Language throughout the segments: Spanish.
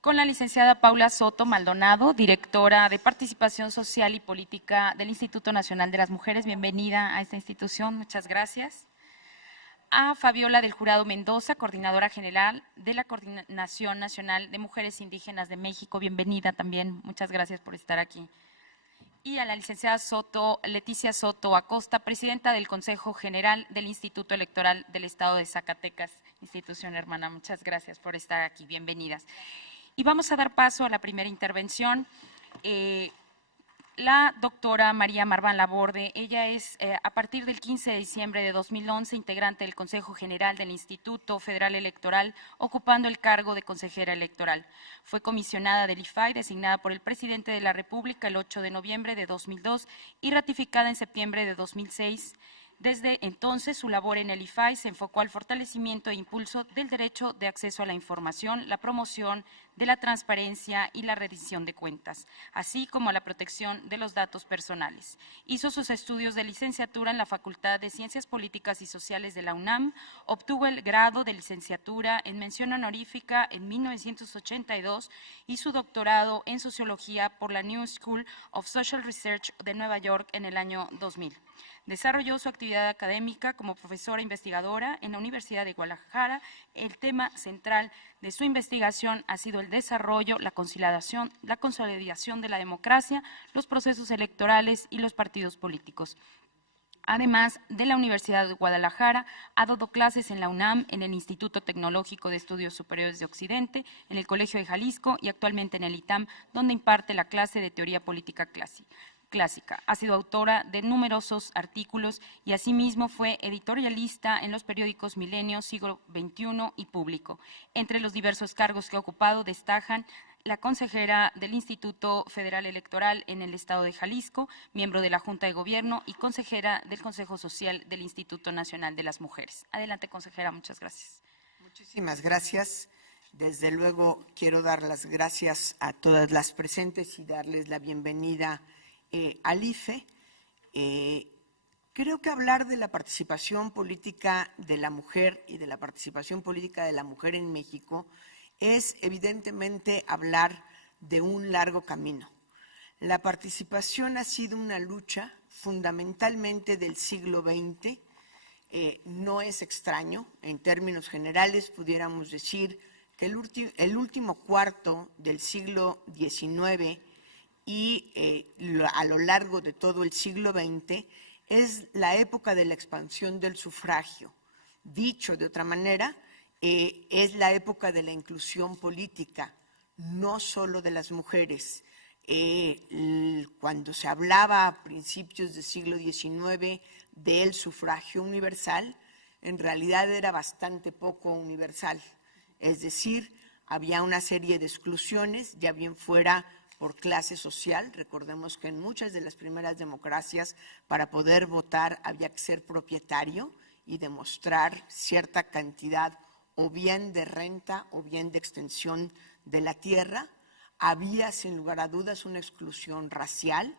con la licenciada Paula Soto Maldonado, directora de Participación Social y Política del Instituto Nacional de las Mujeres. Bienvenida a esta institución, muchas gracias. A Fabiola del Jurado Mendoza, coordinadora general de la Coordinación Nacional de Mujeres Indígenas de México. Bienvenida también, muchas gracias por estar aquí. Y a la licenciada Leticia Soto Acosta, presidenta del Consejo General del Instituto Electoral del Estado de Zacatecas, institución hermana. Muchas gracias por estar aquí, bienvenidas. Y vamos a dar paso a la primera intervención. La doctora María Marván Laborde, ella es a partir del 15 de diciembre de 2011 integrante del Consejo General del Instituto Federal Electoral, ocupando el cargo de consejera electoral. Fue comisionada del IFAI, designada por el presidente de la República el 8 de noviembre de 2002 y ratificada en septiembre de 2006. Desde entonces, su labor en el IFAI se enfocó al fortalecimiento e impulso del derecho de acceso a la información, la promoción de la transparencia y la rendición de cuentas, así como a la protección de los datos personales. Hizo sus estudios de licenciatura en la Facultad de Ciencias Políticas y Sociales de la UNAM, obtuvo el grado de licenciatura en mención honorífica en 1982 y su doctorado en Sociología por la New School of Social Research de Nueva York en el año 2000. Desarrolló su actividad académica como profesora investigadora en la Universidad de Guadalajara. El tema central de su investigación ha sido el desarrollo, la consolidación de la democracia, los procesos electorales y los partidos políticos. Además de la Universidad de Guadalajara, ha dado clases en la UNAM, en el Instituto Tecnológico de Estudios Superiores de Occidente, en el Colegio de Jalisco y actualmente en el ITAM, donde imparte la clase de Teoría Política Clásica. Ha sido autora de numerosos artículos y asimismo fue editorialista en los periódicos Milenio, Siglo XXI y Público. Entre los diversos cargos que ha ocupado destacan la consejera del Instituto Federal Electoral en el Estado de Jalisco, miembro de la Junta de Gobierno y consejera del Consejo Social del Instituto Nacional de las Mujeres. Adelante, consejera, muchas gracias. Muchísimas gracias. Desde luego quiero dar las gracias a todas las presentes y darles la bienvenida al IFE. Creo que hablar de la participación política de la mujer y de la participación política de la mujer en México es evidentemente hablar de un largo camino. La participación ha sido una lucha fundamentalmente del siglo XX. No es extraño, en términos generales pudiéramos decir que el último cuarto del siglo XIX y a lo largo de todo el siglo XX es la época de la expansión del sufragio. Dicho de otra manera, es la época de la inclusión política, no solo de las mujeres. Cuando se hablaba a principios del siglo XIX del sufragio universal, en realidad era bastante poco universal. Es decir, había una serie de exclusiones, ya bien fuera por clase social. Recordemos que en muchas de las primeras democracias, para poder votar había que ser propietario y demostrar cierta cantidad o bien de renta o bien de extensión de la tierra. Había, sin lugar a dudas, una exclusión racial,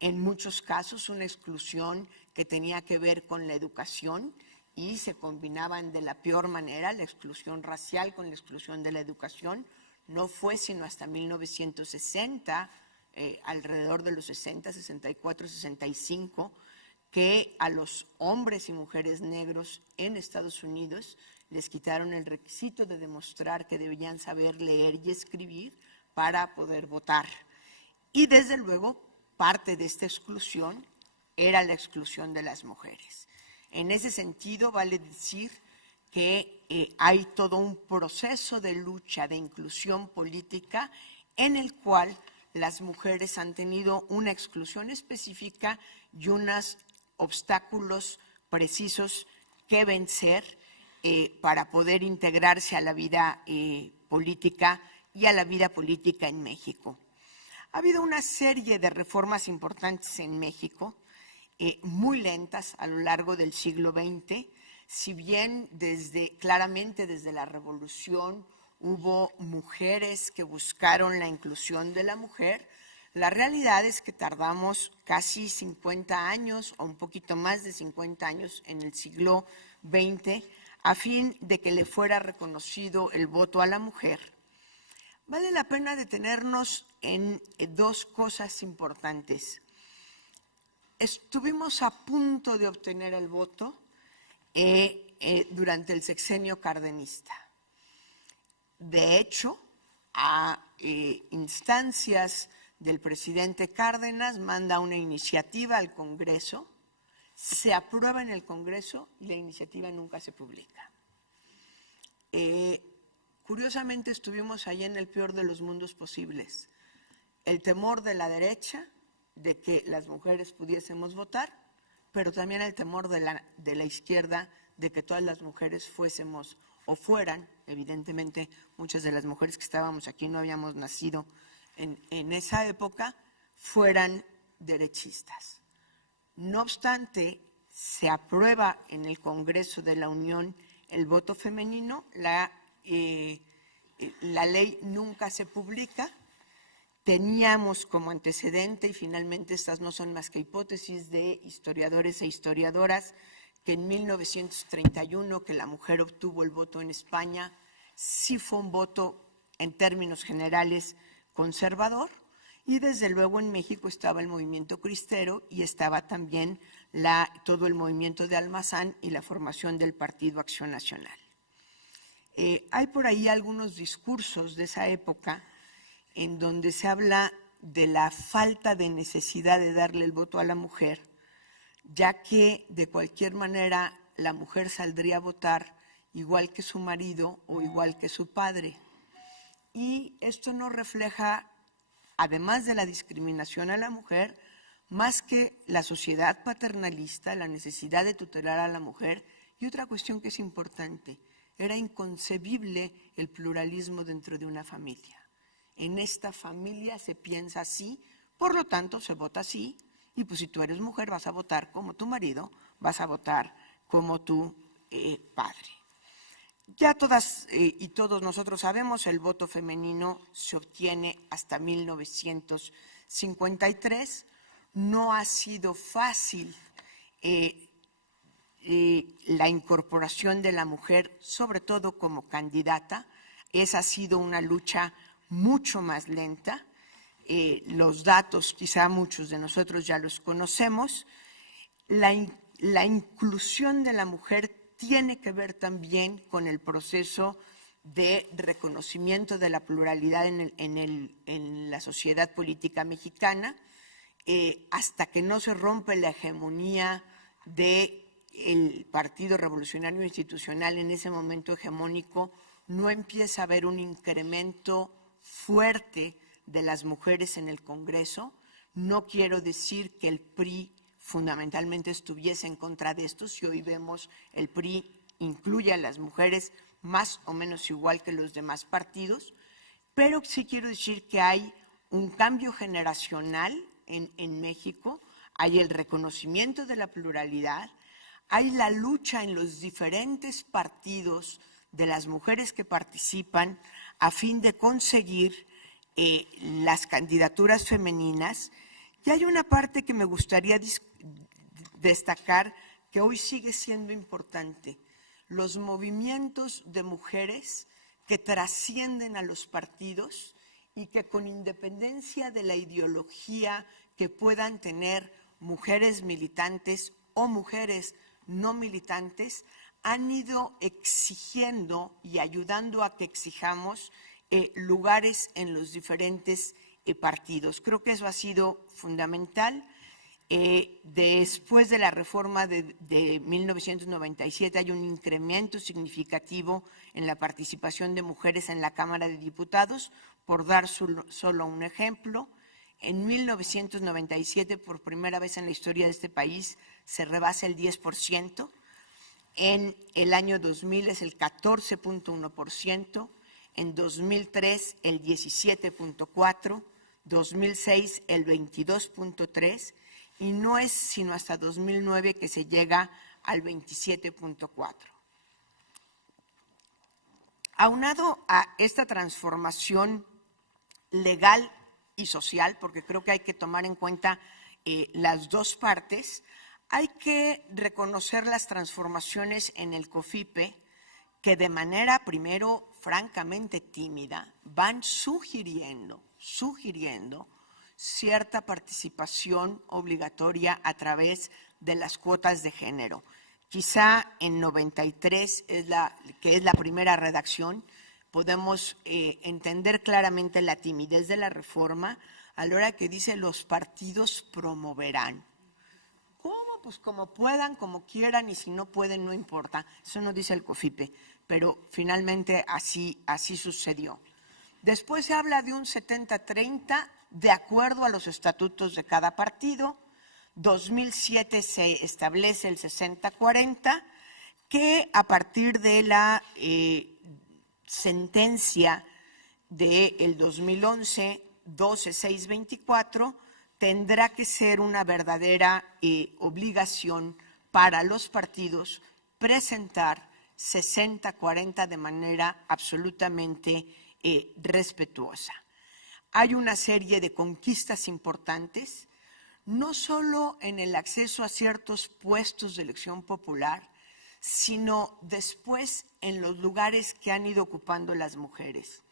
en muchos casos una exclusión que tenía que ver con la educación y se combinaban de la peor manera la exclusión racial con la exclusión de la educación. No fue sino hasta 1960, alrededor de los 60, 64, 65, que a los hombres y mujeres negros en Estados Unidos les quitaron el requisito de demostrar que debían saber leer y escribir para poder votar. Y desde luego, parte de esta exclusión era la exclusión de las mujeres. En ese sentido, vale decir que hay todo un proceso de lucha, de inclusión política, en el cual las mujeres han tenido una exclusión específica y unos obstáculos precisos que vencer para poder integrarse a la vida política y a la vida política en México. Ha habido una serie de reformas importantes en México, muy lentas a lo largo del siglo XX. Si bien claramente desde la Revolución hubo mujeres que buscaron la inclusión de la mujer, la realidad es que tardamos casi 50 años o un poquito más de 50 años en el siglo XX a fin de que le fuera reconocido el voto a la mujer. Vale la pena detenernos en dos cosas importantes. Estuvimos a punto de obtener el voto durante el sexenio cardenista. De hecho, a instancias del presidente Cárdenas, manda una iniciativa al Congreso, se aprueba en el Congreso y la iniciativa nunca se publica. Curiosamente estuvimos allí en el peor de los mundos posibles. El temor de la derecha de que las mujeres pudiésemos votar, pero también el temor de la izquierda de que todas las mujeres fuésemos o fueran, evidentemente muchas de las mujeres que estábamos aquí no habíamos nacido en esa época, fueran derechistas. No obstante, se aprueba en el Congreso de la Unión el voto femenino, la ley nunca se publica. Teníamos como antecedente, y finalmente estas no son más que hipótesis de historiadores e historiadoras, que en 1931, que la mujer obtuvo el voto en España, sí fue un voto en términos generales conservador, y desde luego en México estaba el movimiento cristero y estaba también todo el movimiento de Almazán y la formación del Partido Acción Nacional. Hay por ahí algunos discursos de esa época en donde se habla de la falta de necesidad de darle el voto a la mujer, ya que de cualquier manera la mujer saldría a votar igual que su marido o igual que su padre. Y esto no refleja, además de la discriminación a la mujer, más que la sociedad paternalista, la necesidad de tutelar a la mujer. Y otra cuestión que es importante, era inconcebible el pluralismo dentro de una familia. En esta familia se piensa así, por lo tanto se vota así, y pues si tú eres mujer vas a votar como tu marido, vas a votar como tu padre. Ya todas y todos nosotros sabemos, el voto femenino se obtiene hasta 1953. No ha sido fácil la incorporación de la mujer, sobre todo como candidata. Esa ha sido una lucha mucho más lenta. Los datos, quizá muchos de nosotros ya los conocemos. La inclusión de la mujer tiene que ver también con el proceso de reconocimiento de la pluralidad en la sociedad política mexicana, hasta que no se rompe la hegemonía del Partido Revolucionario Institucional, en ese momento hegemónico, no empieza a haber un incremento fuerte de las mujeres en el Congreso. No quiero decir que el PRI fundamentalmente estuviese en contra de esto. Si hoy vemos, el PRI incluye a las mujeres más o menos igual que los demás partidos, pero sí quiero decir que hay un cambio generacional en México, hay el reconocimiento de la pluralidad, hay la lucha en los diferentes partidos de las mujeres que participan a fin de conseguir las candidaturas femeninas. Y hay una parte que me gustaría destacar que hoy sigue siendo importante: los movimientos de mujeres que trascienden a los partidos y que, con independencia de la ideología que puedan tener mujeres militantes o mujeres no militantes, han ido exigiendo y ayudando a que exijamos lugares en los diferentes partidos. Creo que eso ha sido fundamental. Después de la reforma de 1997 hay un incremento significativo en la participación de mujeres en la Cámara de Diputados. Por dar solo un ejemplo, en 1997, por primera vez en la historia de este país, se rebasa el 10%. En el año 2000 es el 14.1%, en 2003 el 17.4%, 2006 el 22.3%, y no es sino hasta 2009 que se llega al 27.4%. Aunado a esta transformación legal y social, porque creo que hay que tomar en cuenta las dos partes, hay que reconocer las transformaciones en el COFIPE que de manera, primero, francamente tímida, van sugiriendo cierta participación obligatoria a través de las cuotas de género. Quizá en 93, que es la primera redacción, podemos entender claramente la timidez de la reforma a la hora que dice los partidos promoverán. ¿Cómo? Pues como puedan, como quieran, y si no pueden, no importa. Eso no dice el COFIPE, pero finalmente así sucedió. Después se habla de un 70-30 de acuerdo a los estatutos de cada partido. 2007 se establece el 60-40, que a partir de la sentencia del 2011, 12624, tendrá que ser una verdadera obligación para los partidos presentar 60-40 de manera absolutamente respetuosa. Hay una serie de conquistas importantes, no solo en el acceso a ciertos puestos de elección popular, sino después en los lugares que han ido ocupando las mujeres.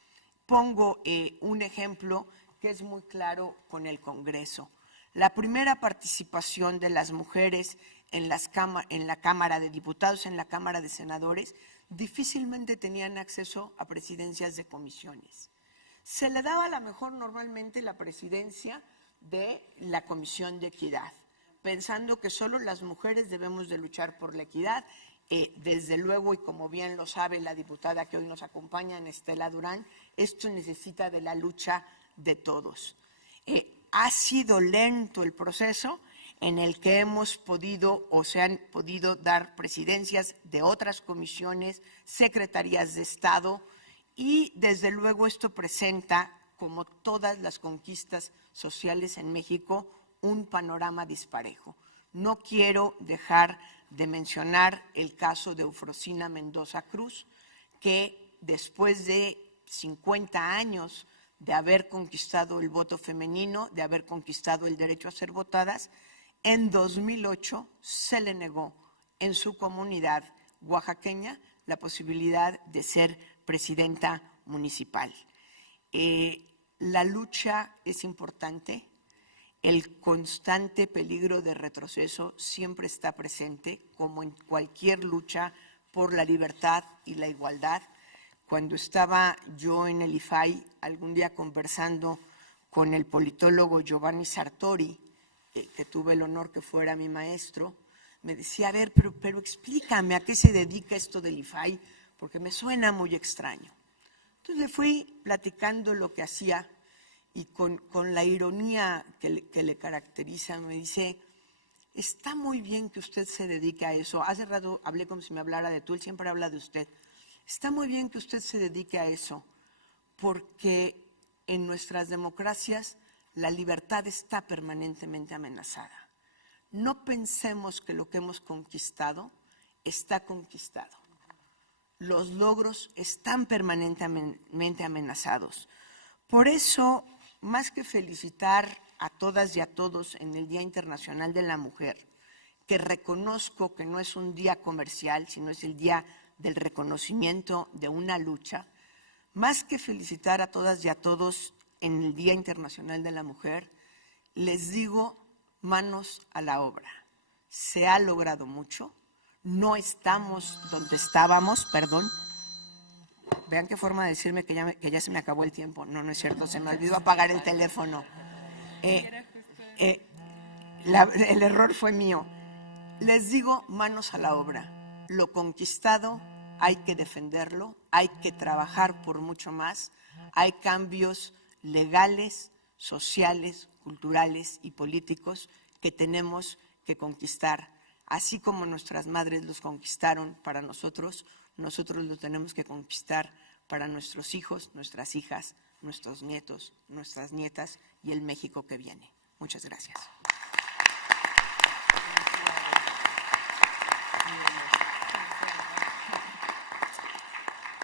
Pongo un ejemplo que es muy claro con el Congreso. La primera participación de las mujeres en la Cámara de Diputados, en la Cámara de Senadores, difícilmente tenían acceso a presidencias de comisiones. Se le daba a lo mejor normalmente la presidencia de la Comisión de Equidad, pensando que solo las mujeres debemos de luchar por la equidad. Desde luego, y como bien lo sabe la diputada que hoy nos acompaña, Estela Durán, esto necesita de la lucha de todos. Ha sido lento el proceso en el que hemos podido o se han podido dar presidencias de otras comisiones, secretarías de Estado, y desde luego esto presenta, como todas las conquistas sociales en México, un panorama disparejo. No quiero dejar de mencionar el caso de Eufrosina Mendoza Cruz, que después de 50 años de haber conquistado el voto femenino, de haber conquistado el derecho a ser votadas, en 2008 se le negó en su comunidad oaxaqueña la posibilidad de ser presidenta municipal. La lucha es importante. El constante peligro de retroceso siempre está presente, como en cualquier lucha por la libertad y la igualdad. Cuando estaba yo en el IFAI, algún día conversando con el politólogo Giovanni Sartori, que tuve el honor que fuera mi maestro, me decía, a ver, pero explícame a qué se dedica esto del IFAI, porque me suena muy extraño. Entonces le fui platicando lo que hacía, y con la ironía que le caracteriza, me dice, está muy bien que usted se dedique a eso. Hace rato hablé como si me hablara de tú, él siempre habla de usted. Está muy bien que usted se dedique a eso, porque en nuestras democracias la libertad está permanentemente amenazada. No pensemos que lo que hemos conquistado está conquistado. Los logros están permanentemente amenazados. Por eso, más que felicitar a todas y a todos en el Día Internacional de la Mujer, que reconozco que no es un día comercial, sino es el día del reconocimiento de una lucha, más que felicitar a todas y a todos en el Día Internacional de la Mujer, les digo, manos a la obra. Se ha logrado mucho, no estamos donde estábamos, perdón. Vean qué forma de decirme que ya se me acabó el tiempo. No, no es cierto, se me olvidó apagar el teléfono. El error fue mío. Les digo, manos a la obra. Lo conquistado hay que defenderlo, hay que trabajar por mucho más. Hay cambios legales, sociales, culturales y políticos que tenemos que conquistar. Así como nuestras madres los conquistaron para nosotros, nosotros los tenemos que conquistar para nuestros hijos, nuestras hijas, nuestros nietos, nuestras nietas y el México que viene. Muchas gracias.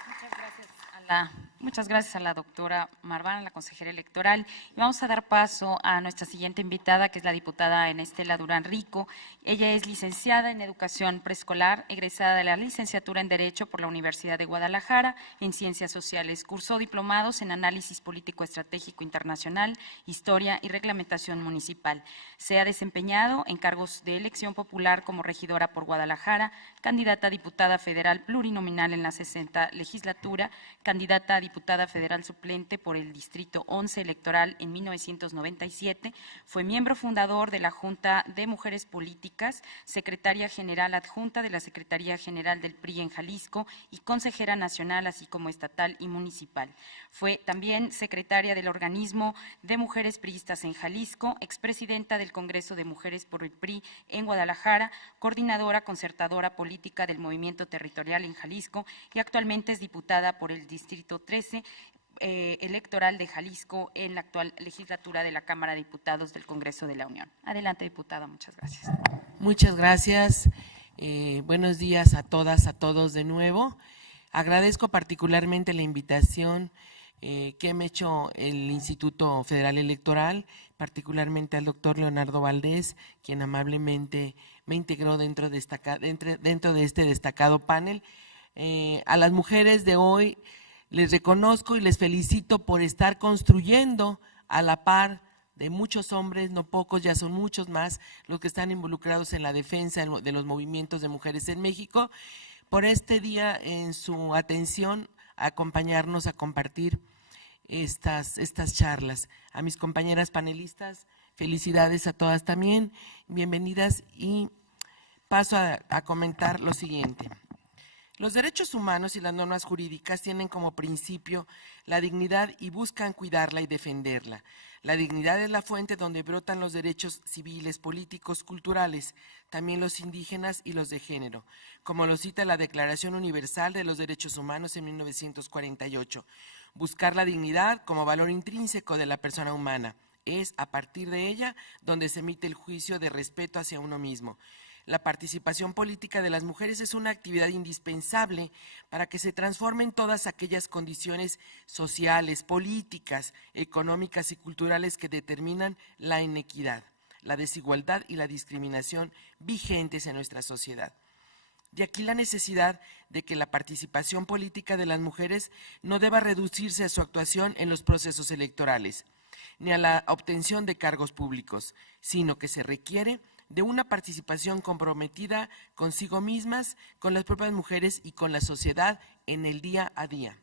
Muchas gracias a la Muchas gracias a la doctora Marván, la consejera electoral. Y vamos a dar paso a nuestra siguiente invitada, que es la diputada Enestela Durán Rico. Ella es licenciada en Educación Preescolar, egresada de la licenciatura en Derecho por la Universidad de Guadalajara, en Ciencias Sociales. Cursó diplomados en Análisis Político Estratégico Internacional, Historia y Reglamentación Municipal. Se ha desempeñado en cargos de elección popular como regidora por Guadalajara, candidata a diputada federal plurinominal en la 60 legislatura, candidata a diputada federal suplente por el Distrito 11 electoral en 1997, fue miembro fundador de la Junta de Mujeres Políticas, secretaria general adjunta de la Secretaría General del PRI en Jalisco y consejera nacional, así como estatal y municipal. Fue también secretaria del Organismo de Mujeres Priistas en Jalisco, expresidenta del Congreso de Mujeres por el PRI en Guadalajara, coordinadora concertadora política del Movimiento Territorial en Jalisco y actualmente es diputada por el Distrito 13 electoral de Jalisco en la actual legislatura de la Cámara de Diputados del Congreso de la Unión. Adelante, diputada, muchas gracias. Muchas gracias. Buenos días a todas, a todos de nuevo. Agradezco particularmente la invitación que me ha hecho el Instituto Federal Electoral, particularmente al doctor Leonardo Valdés, quien amablemente me integró dentro de este destacado panel. A las mujeres de hoy les reconozco y les felicito por estar construyendo a la par de muchos hombres, no pocos, ya son muchos más los que están involucrados en la defensa de los movimientos de mujeres en México, por este día en su atención a acompañarnos a compartir estas charlas. A mis compañeras panelistas, felicidades a todas también, bienvenidas, y paso a comentar lo siguiente. Los derechos humanos y las normas jurídicas tienen como principio la dignidad y buscan cuidarla y defenderla. La dignidad es la fuente donde brotan los derechos civiles, políticos, culturales, también los indígenas y los de género, como lo cita la Declaración Universal de los Derechos Humanos en 1948. Buscar la dignidad como valor intrínseco de la persona humana. Es a partir de ella donde se emite el juicio de respeto hacia uno mismo. La participación política de las mujeres es una actividad indispensable para que se transformen todas aquellas condiciones sociales, políticas, económicas y culturales que determinan la inequidad, la desigualdad y la discriminación vigentes en nuestra sociedad. De aquí la necesidad de que la participación política de las mujeres no deba reducirse a su actuación en los procesos electorales, ni a la obtención de cargos públicos, sino que se requiere de una participación comprometida consigo mismas, con las propias mujeres y con la sociedad en el día a día.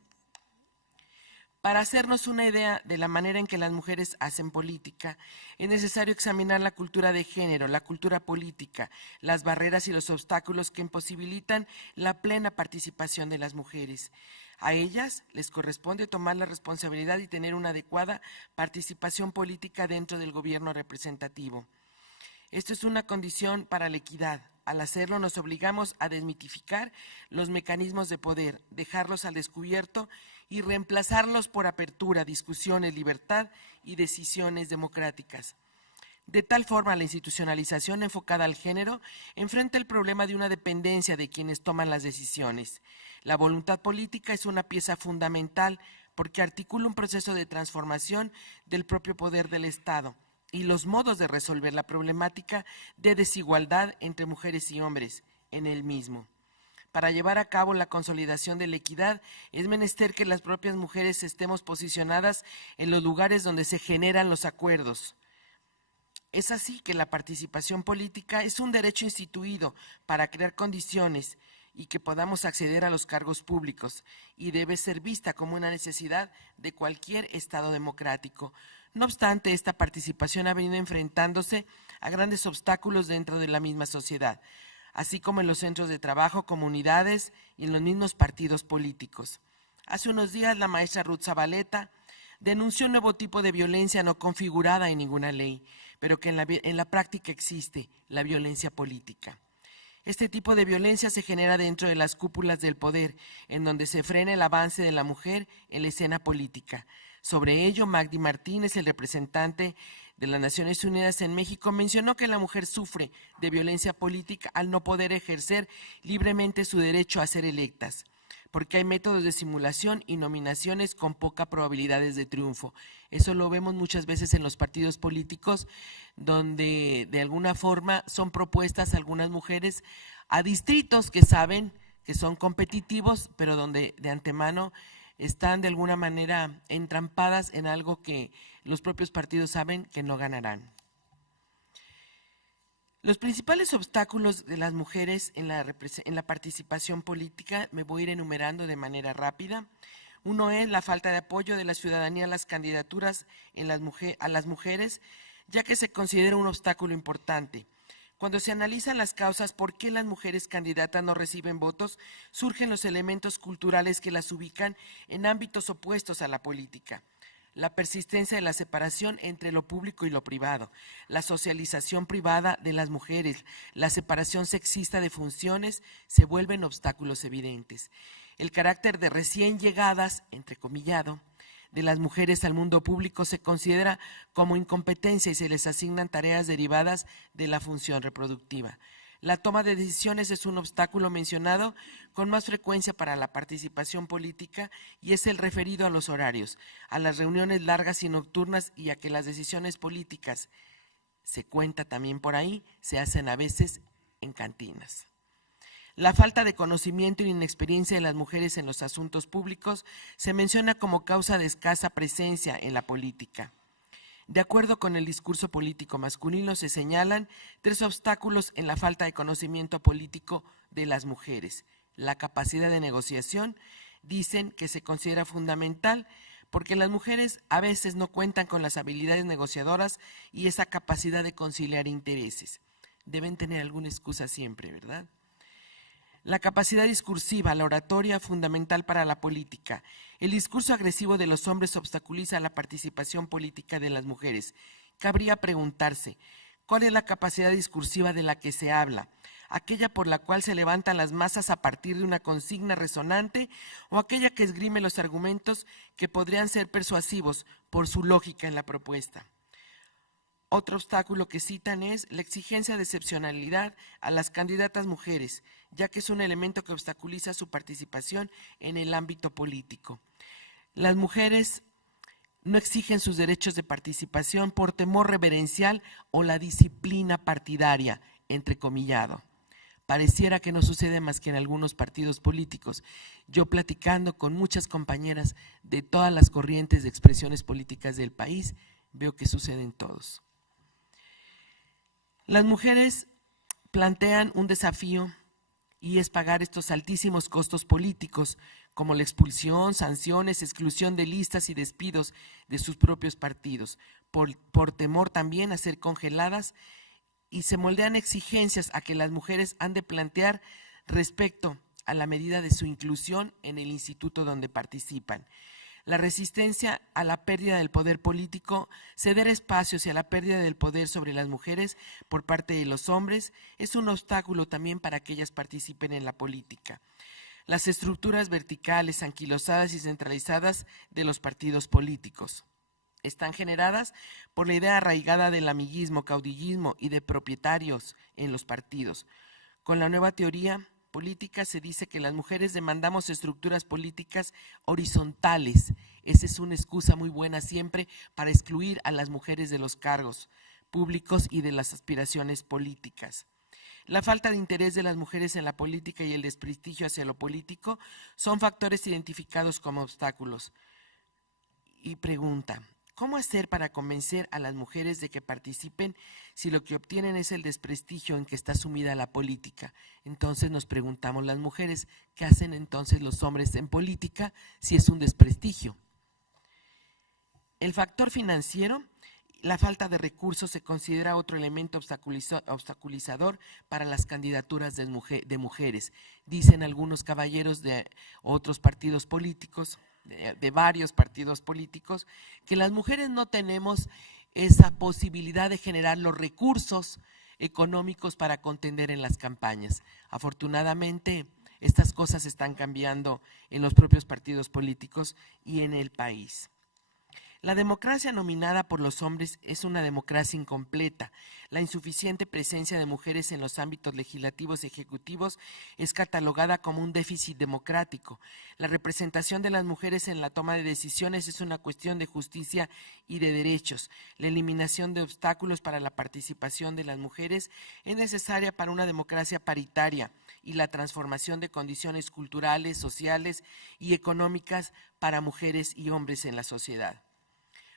Para hacernos una idea de la manera en que las mujeres hacen política, es necesario examinar la cultura de género, la cultura política, las barreras y los obstáculos que imposibilitan la plena participación de las mujeres. A ellas les corresponde tomar la responsabilidad y tener una adecuada participación política dentro del gobierno representativo. Esto es una condición para la equidad. Al hacerlo nos obligamos a desmitificar los mecanismos de poder, dejarlos al descubierto y reemplazarlos por apertura, discusiones, libertad y decisiones democráticas. De tal forma, la institucionalización enfocada al género enfrenta el problema de una dependencia de quienes toman las decisiones. La voluntad política es una pieza fundamental porque articula un proceso de transformación del propio poder del Estado y los modos de resolver la problemática de desigualdad entre mujeres y hombres en el mismo. Para llevar a cabo la consolidación de la equidad, es menester que las propias mujeres estemos posicionadas en los lugares donde se generan los acuerdos. Es así que la participación política es un derecho instituido para crear condiciones y que podamos acceder a los cargos públicos, y debe ser vista como una necesidad de cualquier Estado democrático. No obstante, esta participación ha venido enfrentándose a grandes obstáculos dentro de la misma sociedad, así como en los centros de trabajo, comunidades y en los mismos partidos políticos. Hace unos días la maestra Ruth Zabaleta denunció un nuevo tipo de violencia no configurada en ninguna ley, pero que en la práctica existe, la violencia política. Este tipo de violencia se genera dentro de las cúpulas del poder, en donde se frena el avance de la mujer en la escena política. Sobre ello, Magdi Martínez, el representante de las Naciones Unidas en México, mencionó que la mujer sufre de violencia política al no poder ejercer libremente su derecho a ser electas. porque hay métodos de simulación y nominaciones con poca probabilidades de triunfo. Eso lo vemos muchas veces en los partidos políticos, donde de alguna forma son propuestas algunas mujeres a distritos que saben que son competitivos, pero donde de antemano están de alguna manera entrampadas en algo que los propios partidos saben que no ganarán. Los principales obstáculos de las mujeres en la participación política, me voy a ir enumerando de manera rápida. Uno es la falta de apoyo de la ciudadanía a las candidaturas a las mujeres, ya que se considera un obstáculo importante. Cuando se analizan las causas por qué las mujeres candidatas no reciben votos, surgen los elementos culturales que las ubican en ámbitos opuestos a la política. La persistencia de la separación entre lo público y lo privado, la socialización privada de las mujeres, la separación sexista de funciones se vuelven obstáculos evidentes. El carácter de recién llegadas, entrecomillado, de las mujeres al mundo público se considera como incompetencia y se les asignan tareas derivadas de la función reproductiva. La toma de decisiones es un obstáculo mencionado con más frecuencia para la participación política y es el referido a los horarios, a las reuniones largas y nocturnas y a que las decisiones políticas, se cuenta también por ahí, se hacen a veces en cantinas. La falta de conocimiento y inexperiencia de las mujeres en los asuntos públicos se menciona como causa de escasa presencia en la política. De acuerdo con el discurso político masculino, se señalan 3 obstáculos en la falta de conocimiento político de las mujeres. La capacidad de negociación, dicen que se considera fundamental porque las mujeres a veces no cuentan con las habilidades negociadoras y esa capacidad de conciliar intereses. Deben tener alguna excusa siempre, ¿verdad? La capacidad discursiva, la oratoria, fundamental para la política. El discurso agresivo de los hombres obstaculiza la participación política de las mujeres. Cabría preguntarse, ¿cuál es la capacidad discursiva de la que se habla? ¿Aquella por la cual se levantan las masas a partir de una consigna resonante o aquella que esgrime los argumentos que podrían ser persuasivos por su lógica en la propuesta? Otro obstáculo que citan es la exigencia de excepcionalidad a las candidatas mujeres, ya que es un elemento que obstaculiza su participación en el ámbito político. Las mujeres no exigen sus derechos de participación por temor reverencial o la disciplina partidaria, entrecomillado. Pareciera que no sucede más que en algunos partidos políticos. Yo platicando con muchas compañeras de todas las corrientes de expresiones políticas del país, veo que sucede en todos. Las mujeres plantean un desafío y es pagar estos altísimos costos políticos, como la expulsión, sanciones, exclusión de listas y despidos de sus propios partidos, por temor también a ser congeladas, y se moldean exigencias a que las mujeres han de plantear respecto a la medida de su inclusión en el instituto donde participan. La resistencia a la pérdida del poder político, ceder espacios y a la pérdida del poder sobre las mujeres por parte de los hombres es un obstáculo también para que ellas participen en la política. Las estructuras verticales, anquilosadas y centralizadas de los partidos políticos están generadas por la idea arraigada del amiguismo, caudillismo y de propietarios en los partidos. Con la nueva teoría política se dice que las mujeres demandamos estructuras políticas horizontales. Esa es una excusa muy buena siempre para excluir a las mujeres de los cargos públicos y de las aspiraciones políticas. La falta de interés de las mujeres en la política y el desprestigio hacia lo político son factores identificados como obstáculos. Y pregunta, ¿cómo hacer para convencer a las mujeres de que participen si lo que obtienen es el desprestigio en que está sumida la política? Entonces nos preguntamos las mujeres, ¿qué hacen entonces los hombres en política si es un desprestigio? El factor financiero, la falta de recursos se considera otro elemento obstaculizador para las candidaturas de mujeres. Dicen algunos caballeros de otros partidos políticos, de varios partidos políticos, que las mujeres no tenemos esa posibilidad de generar los recursos económicos para contender en las campañas. Afortunadamente, estas cosas están cambiando en los propios partidos políticos y en el país. La democracia nominada por los hombres es una democracia incompleta. La insuficiente presencia de mujeres en los ámbitos legislativos y ejecutivos es catalogada como un déficit democrático. La representación de las mujeres en la toma de decisiones es una cuestión de justicia y de derechos. La eliminación de obstáculos para la participación de las mujeres es necesaria para una democracia paritaria y la transformación de condiciones culturales, sociales y económicas para mujeres y hombres en la sociedad.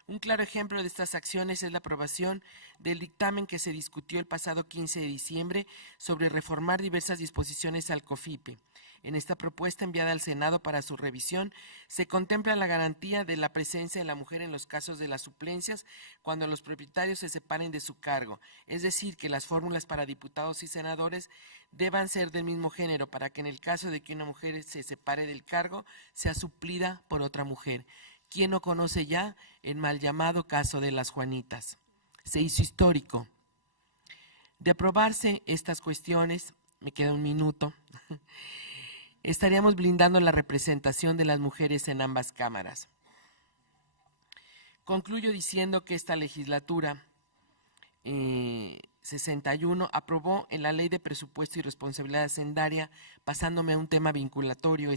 Un claro ejemplo de estas acciones es la aprobación del dictamen que se discutió el pasado 15 de diciembre sobre reformar diversas disposiciones al COFIPE. En esta propuesta enviada al Senado para su revisión, se contempla la garantía de la presencia de la mujer en los casos de las suplencias cuando los propietarios se separen de su cargo, es decir, que las fórmulas para diputados y senadores deban ser del mismo género para que en el caso de que una mujer se separe del cargo, sea suplida por otra mujer. ¿Quién no conoce ya el mal llamado caso de las Juanitas? Se hizo histórico. De aprobarse estas cuestiones, me queda un minuto, estaríamos blindando la representación de las mujeres en ambas cámaras. Concluyo diciendo que esta legislatura 61 aprobó en la Ley de Presupuesto y Responsabilidad Hacendaria, pasándome a un tema vinculatorio,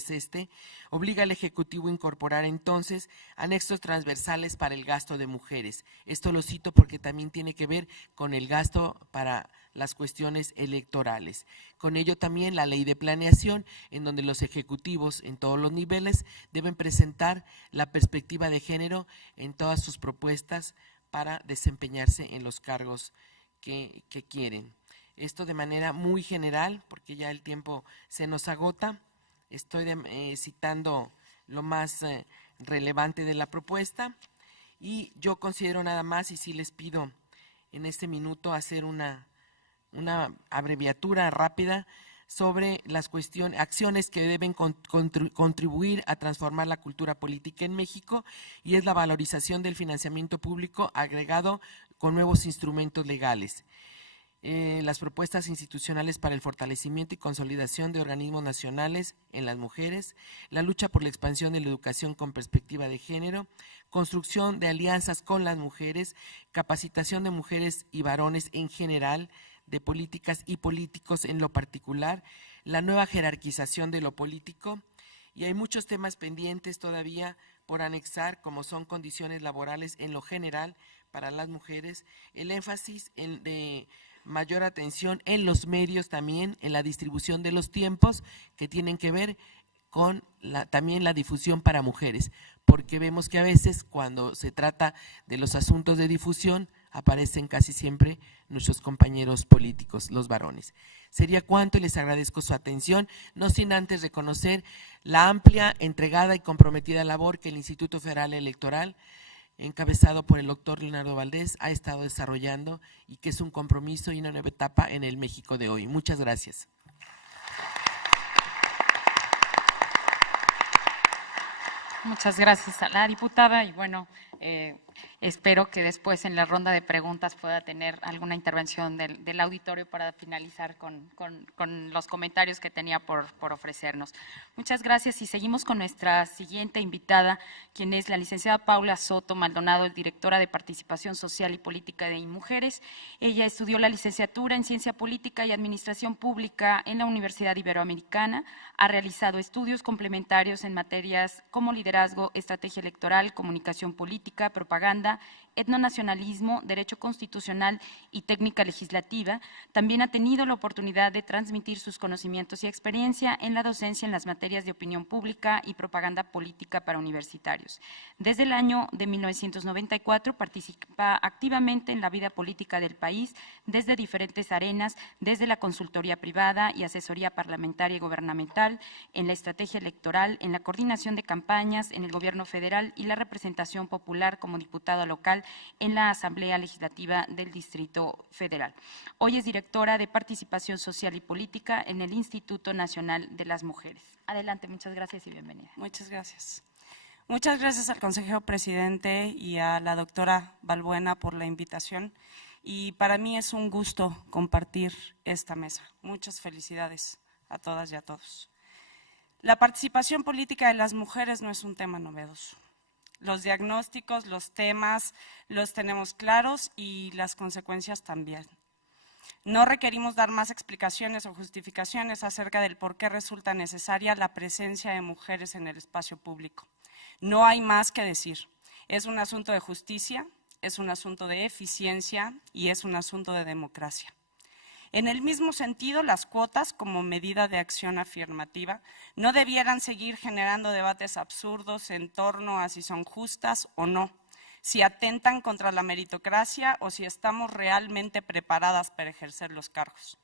obliga al Ejecutivo a incorporar entonces anexos transversales para el gasto de mujeres. Esto lo cito porque también tiene que ver con el gasto para las cuestiones electorales. Con ello también la Ley de Planeación, en donde los ejecutivos en todos los niveles deben presentar la perspectiva de género en todas sus propuestas para desempeñarse en los cargos que quieren. Esto de manera muy general, porque ya el tiempo se nos agota. Estoy citando lo más relevante de la propuesta y yo considero nada más, y sí les pido en este minuto hacer una abreviatura rápida sobre las acciones que deben contribuir a transformar la cultura política en México, y es la valorización del financiamiento público agregado con nuevos instrumentos legales. Las propuestas institucionales para el fortalecimiento y consolidación de organismos nacionales en las mujeres, la lucha por la expansión de la educación con perspectiva de género, construcción de alianzas con las mujeres, capacitación de mujeres y varones en general, de políticas y políticos en lo particular, la nueva jerarquización de lo político, y hay muchos temas pendientes todavía por anexar, como son condiciones laborales en lo general para las mujeres, el énfasis de mayor atención en los medios también, en la distribución de los tiempos que tienen que ver con también la difusión para mujeres, porque vemos que a veces cuando se trata de los asuntos de difusión aparecen casi siempre nuestros compañeros políticos, los varones. Sería cuanto y les agradezco su atención, no sin antes reconocer la amplia, entregada y comprometida labor que el Instituto Federal Electoral, encabezado por el doctor Leonardo Valdés, ha estado desarrollando y que es un compromiso y una nueva etapa en el México de hoy. Muchas gracias. Muchas gracias a la diputada y bueno, espero que después en la ronda de preguntas pueda tener alguna intervención del auditorio para finalizar con los comentarios que tenía por ofrecernos. Muchas gracias y seguimos con nuestra siguiente invitada, quien es la licenciada Paula Soto Maldonado, directora de Participación Social y Política de IMujeres. Ella estudió la licenciatura en Ciencia Política y Administración Pública en la Universidad Iberoamericana, ha realizado estudios complementarios en materias como liderazgo, estrategia electoral, comunicación política, propaganda, etnonacionalismo, derecho constitucional y técnica legislativa. También ha tenido la oportunidad de transmitir sus conocimientos y experiencia en la docencia en las materias de opinión pública y propaganda política para universitarios. Desde el año de 1994 participa activamente en la vida política del país desde diferentes arenas, desde la consultoría privada y asesoría parlamentaria y gubernamental, en la estrategia electoral, en la coordinación de campañas, en el gobierno federal y la representación popular como diputada local en la Asamblea Legislativa del Distrito Federal. Hoy es directora de Participación Social y Política en el Instituto Nacional de las Mujeres. Adelante, muchas gracias y bienvenida. Muchas gracias. Muchas gracias al consejero presidente y a la doctora Balbuena por la invitación. Y para mí es un gusto compartir esta mesa. Muchas felicidades a todas y a todos. La participación política de las mujeres no es un tema novedoso. los diagnósticos, los temas los tenemos claros y las consecuencias también. No requerimos dar más explicaciones o justificaciones acerca del por qué resulta necesaria la presencia de mujeres en el espacio público. No hay más que decir. Es un asunto de justicia, es un asunto de eficiencia y es un asunto de democracia. En el mismo sentido, las cuotas, como medida de acción afirmativa, no debieran seguir generando debates absurdos en torno a si son justas o no, si atentan contra la meritocracia o si estamos realmente preparadas para ejercer los cargos.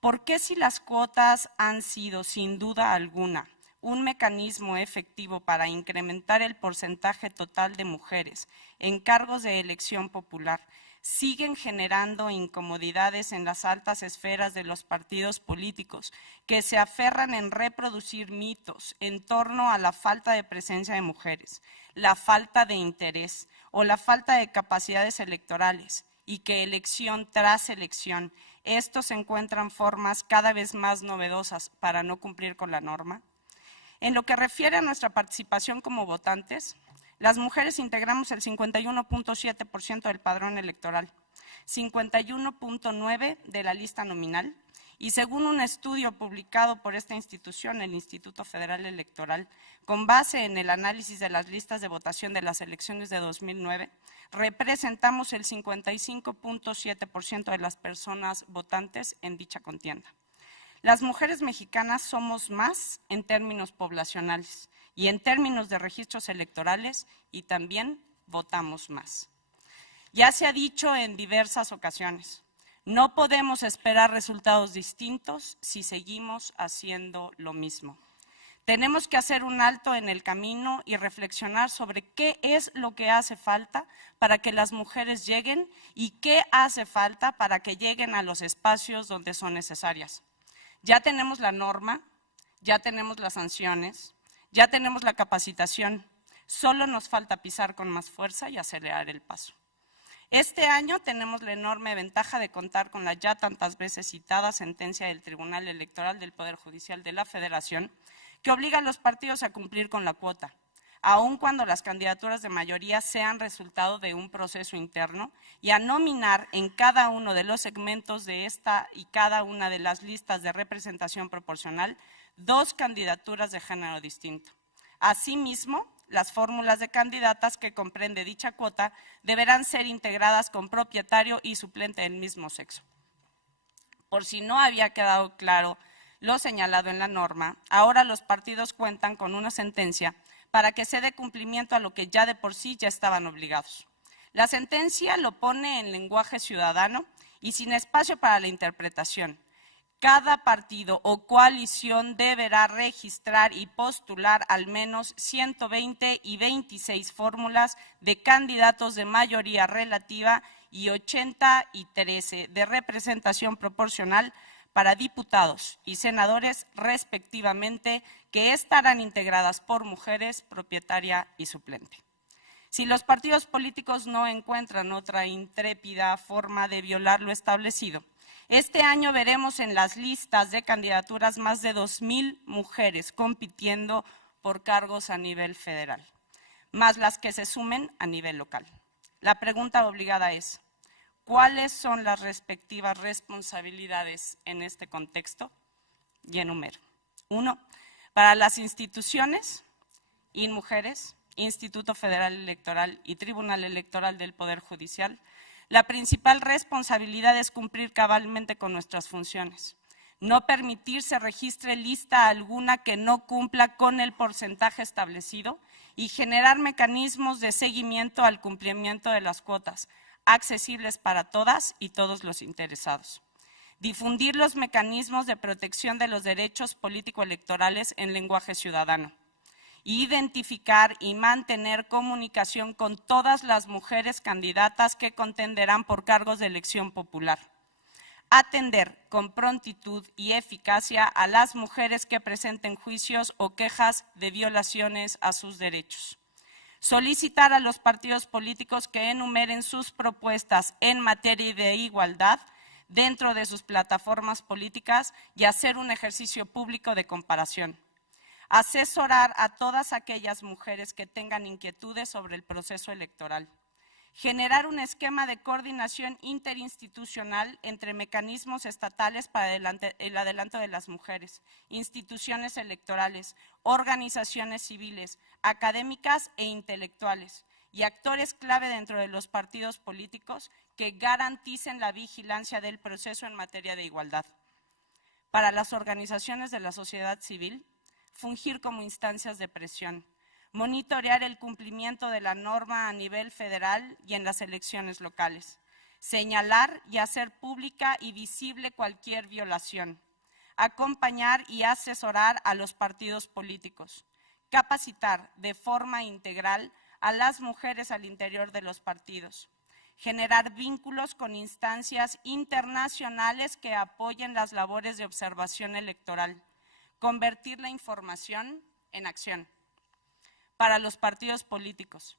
¿Por qué si las cuotas han sido, sin duda alguna, un mecanismo efectivo para incrementar el porcentaje total de mujeres en cargos de elección popular, siguen generando incomodidades en las altas esferas de los partidos políticos que se aferran en reproducir mitos en torno a la falta de presencia de mujeres, la falta de interés o la falta de capacidades electorales y que elección tras elección estos encuentran formas cada vez más novedosas para no cumplir con la norma? En lo que refiere a nuestra participación como votantes, las mujeres integramos el 51.7% del padrón electoral, 51.9% de la lista nominal y según un estudio publicado por esta institución, el Instituto Federal Electoral, con base en el análisis de las listas de votación de las elecciones de 2009, representamos el 55.7% de las personas votantes en dicha contienda. Las mujeres mexicanas somos más en términos poblacionales y en términos de registros electorales y también votamos más. Ya se ha dicho en diversas ocasiones, no podemos esperar resultados distintos si seguimos haciendo lo mismo. Tenemos que hacer un alto en el camino y reflexionar sobre qué es lo que hace falta para que las mujeres lleguen y qué hace falta para que lleguen a los espacios donde son necesarias. Ya tenemos la norma, ya tenemos las sanciones, ya tenemos la capacitación, solo nos falta pisar con más fuerza y acelerar el paso. Este año tenemos la enorme ventaja de contar con la ya tantas veces citada sentencia del Tribunal Electoral del Poder Judicial de la Federación, que obliga a los partidos a cumplir con la cuota, aun cuando las candidaturas de mayoría sean resultado de un proceso interno, y a nominar en cada uno de los segmentos de esta y cada una de las listas de representación proporcional 2 candidaturas de género distinto. Asimismo, las fórmulas de candidatas que comprende dicha cuota deberán ser integradas con propietario y suplente del mismo sexo. Por si no había quedado claro lo señalado en la norma, ahora los partidos cuentan con una sentencia para que se dé cumplimiento a lo que ya de por sí ya estaban obligados. La sentencia lo pone en lenguaje ciudadano y sin espacio para la interpretación. Cada partido o coalición deberá registrar y postular al menos 120 y 26 fórmulas de candidatos de mayoría relativa y 80 y 13 de representación proporcional para diputados y senadores respectivamente, que estarán integradas por mujeres, propietaria y suplente. Si los partidos políticos no encuentran otra intrépida forma de violar lo establecido, este año veremos en las listas de candidaturas más de 2,000 mujeres compitiendo por cargos a nivel federal, más las que se sumen a nivel local. La pregunta obligada es, ¿cuáles son las respectivas responsabilidades en este contexto? Y enumero. 1. Para las instituciones, INMujeres, Instituto Federal Electoral y Tribunal Electoral del Poder Judicial, la principal responsabilidad es cumplir cabalmente con nuestras funciones. No permitir se registre lista alguna que no cumpla con el porcentaje establecido y generar mecanismos de seguimiento al cumplimiento de las cuotas, accesibles para todas y todos los interesados. Difundir los mecanismos de protección de los derechos político-electorales en lenguaje ciudadano. Identificar y mantener comunicación con todas las mujeres candidatas que contenderán por cargos de elección popular. Atender con prontitud y eficacia a las mujeres que presenten juicios o quejas de violaciones a sus derechos. Solicitar a los partidos políticos que enumeren sus propuestas en materia de igualdad dentro de sus plataformas políticas y hacer un ejercicio público de comparación. asesorar a todas aquellas mujeres que tengan inquietudes sobre el proceso electoral, generar un esquema de coordinación interinstitucional entre mecanismos estatales para el adelanto de las mujeres, instituciones electorales, organizaciones civiles, académicas e intelectuales, y actores clave dentro de los partidos políticos que garanticen la vigilancia del proceso en materia de igualdad. Para las organizaciones de la sociedad civil, fungir como instancias de presión, monitorear el cumplimiento de la norma a nivel federal y en las elecciones locales, señalar y hacer pública y visible cualquier violación, acompañar y asesorar a los partidos políticos, capacitar de forma integral a las mujeres al interior de los partidos, generar vínculos con instancias internacionales que apoyen las labores de observación electoral, convertir la información en acción. Para los partidos políticos,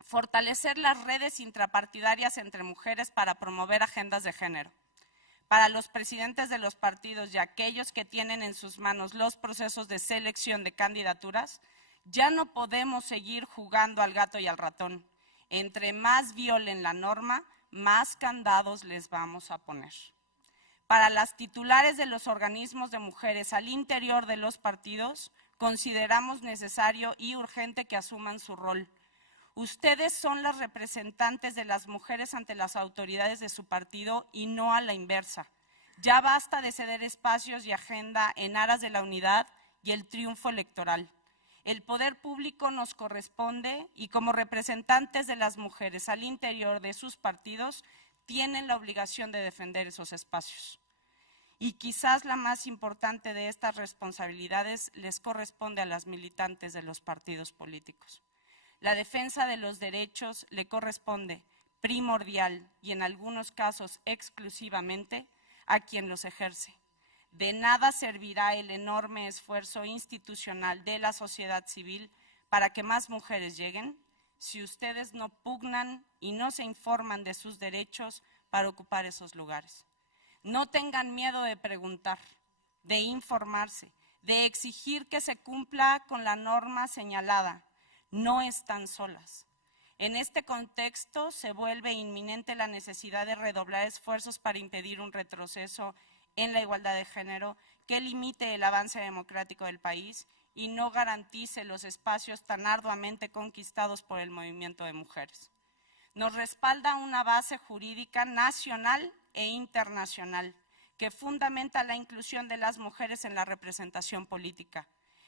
fortalecer las redes intrapartidarias entre mujeres para promover agendas de género. Para los presidentes de los partidos y aquellos que tienen en sus manos los procesos de selección de candidaturas, ya no podemos seguir jugando al gato y al ratón. Entre más violen la norma, más candados les vamos a poner. Para las titulares de los organismos de mujeres al interior de los partidos, consideramos necesario y urgente que asuman su rol. Ustedes son las representantes de las mujeres ante las autoridades de su partido y no a la inversa. Ya basta de ceder espacios y agenda en aras de la unidad y el triunfo electoral. El poder público nos corresponde y como representantes de las mujeres al interior de sus partidos tienen la obligación de defender esos espacios. Y quizás la más importante de estas responsabilidades les corresponde a las militantes de los partidos políticos. La defensa de los derechos le corresponde primordial y en algunos casos exclusivamente a quien los ejerce. De nada servirá el enorme esfuerzo institucional de la sociedad civil para que más mujeres lleguen si ustedes no pugnan y no se informan de sus derechos para ocupar esos lugares. No tengan miedo de preguntar, de informarse, de exigir que se cumpla con la norma señalada. No están solas. En este contexto se vuelve inminente la necesidad de redoblar esfuerzos para impedir un retroceso en la igualdad de género que limite el avance democrático del país y no garantice los espacios tan arduamente conquistados por el movimiento de mujeres. Nos respalda una base jurídica nacional e internacional que fundamenta la inclusión de las mujeres en la representación política.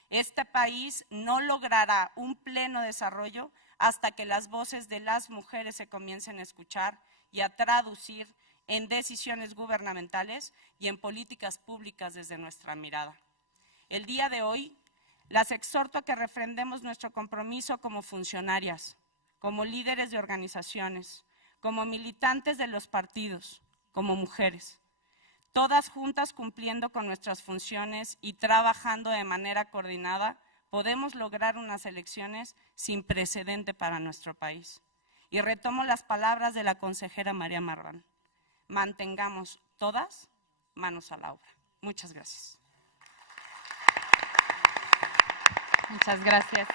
Este país no logrará un pleno desarrollo hasta que las voces de las mujeres se comiencen a escuchar y a traducir en decisiones gubernamentales y en políticas públicas desde nuestra mirada. El día de hoy, las exhorto a que refrendemos nuestro compromiso como funcionarias, como líderes de organizaciones, como militantes de los partidos, como mujeres, todas juntas cumpliendo con nuestras funciones y trabajando de manera coordinada, podemos lograr unas elecciones sin precedente para nuestro país. Y retomo las palabras de la consejera María Marván. Mantengamos todas manos a la obra. Muchas gracias. Muchas gracias.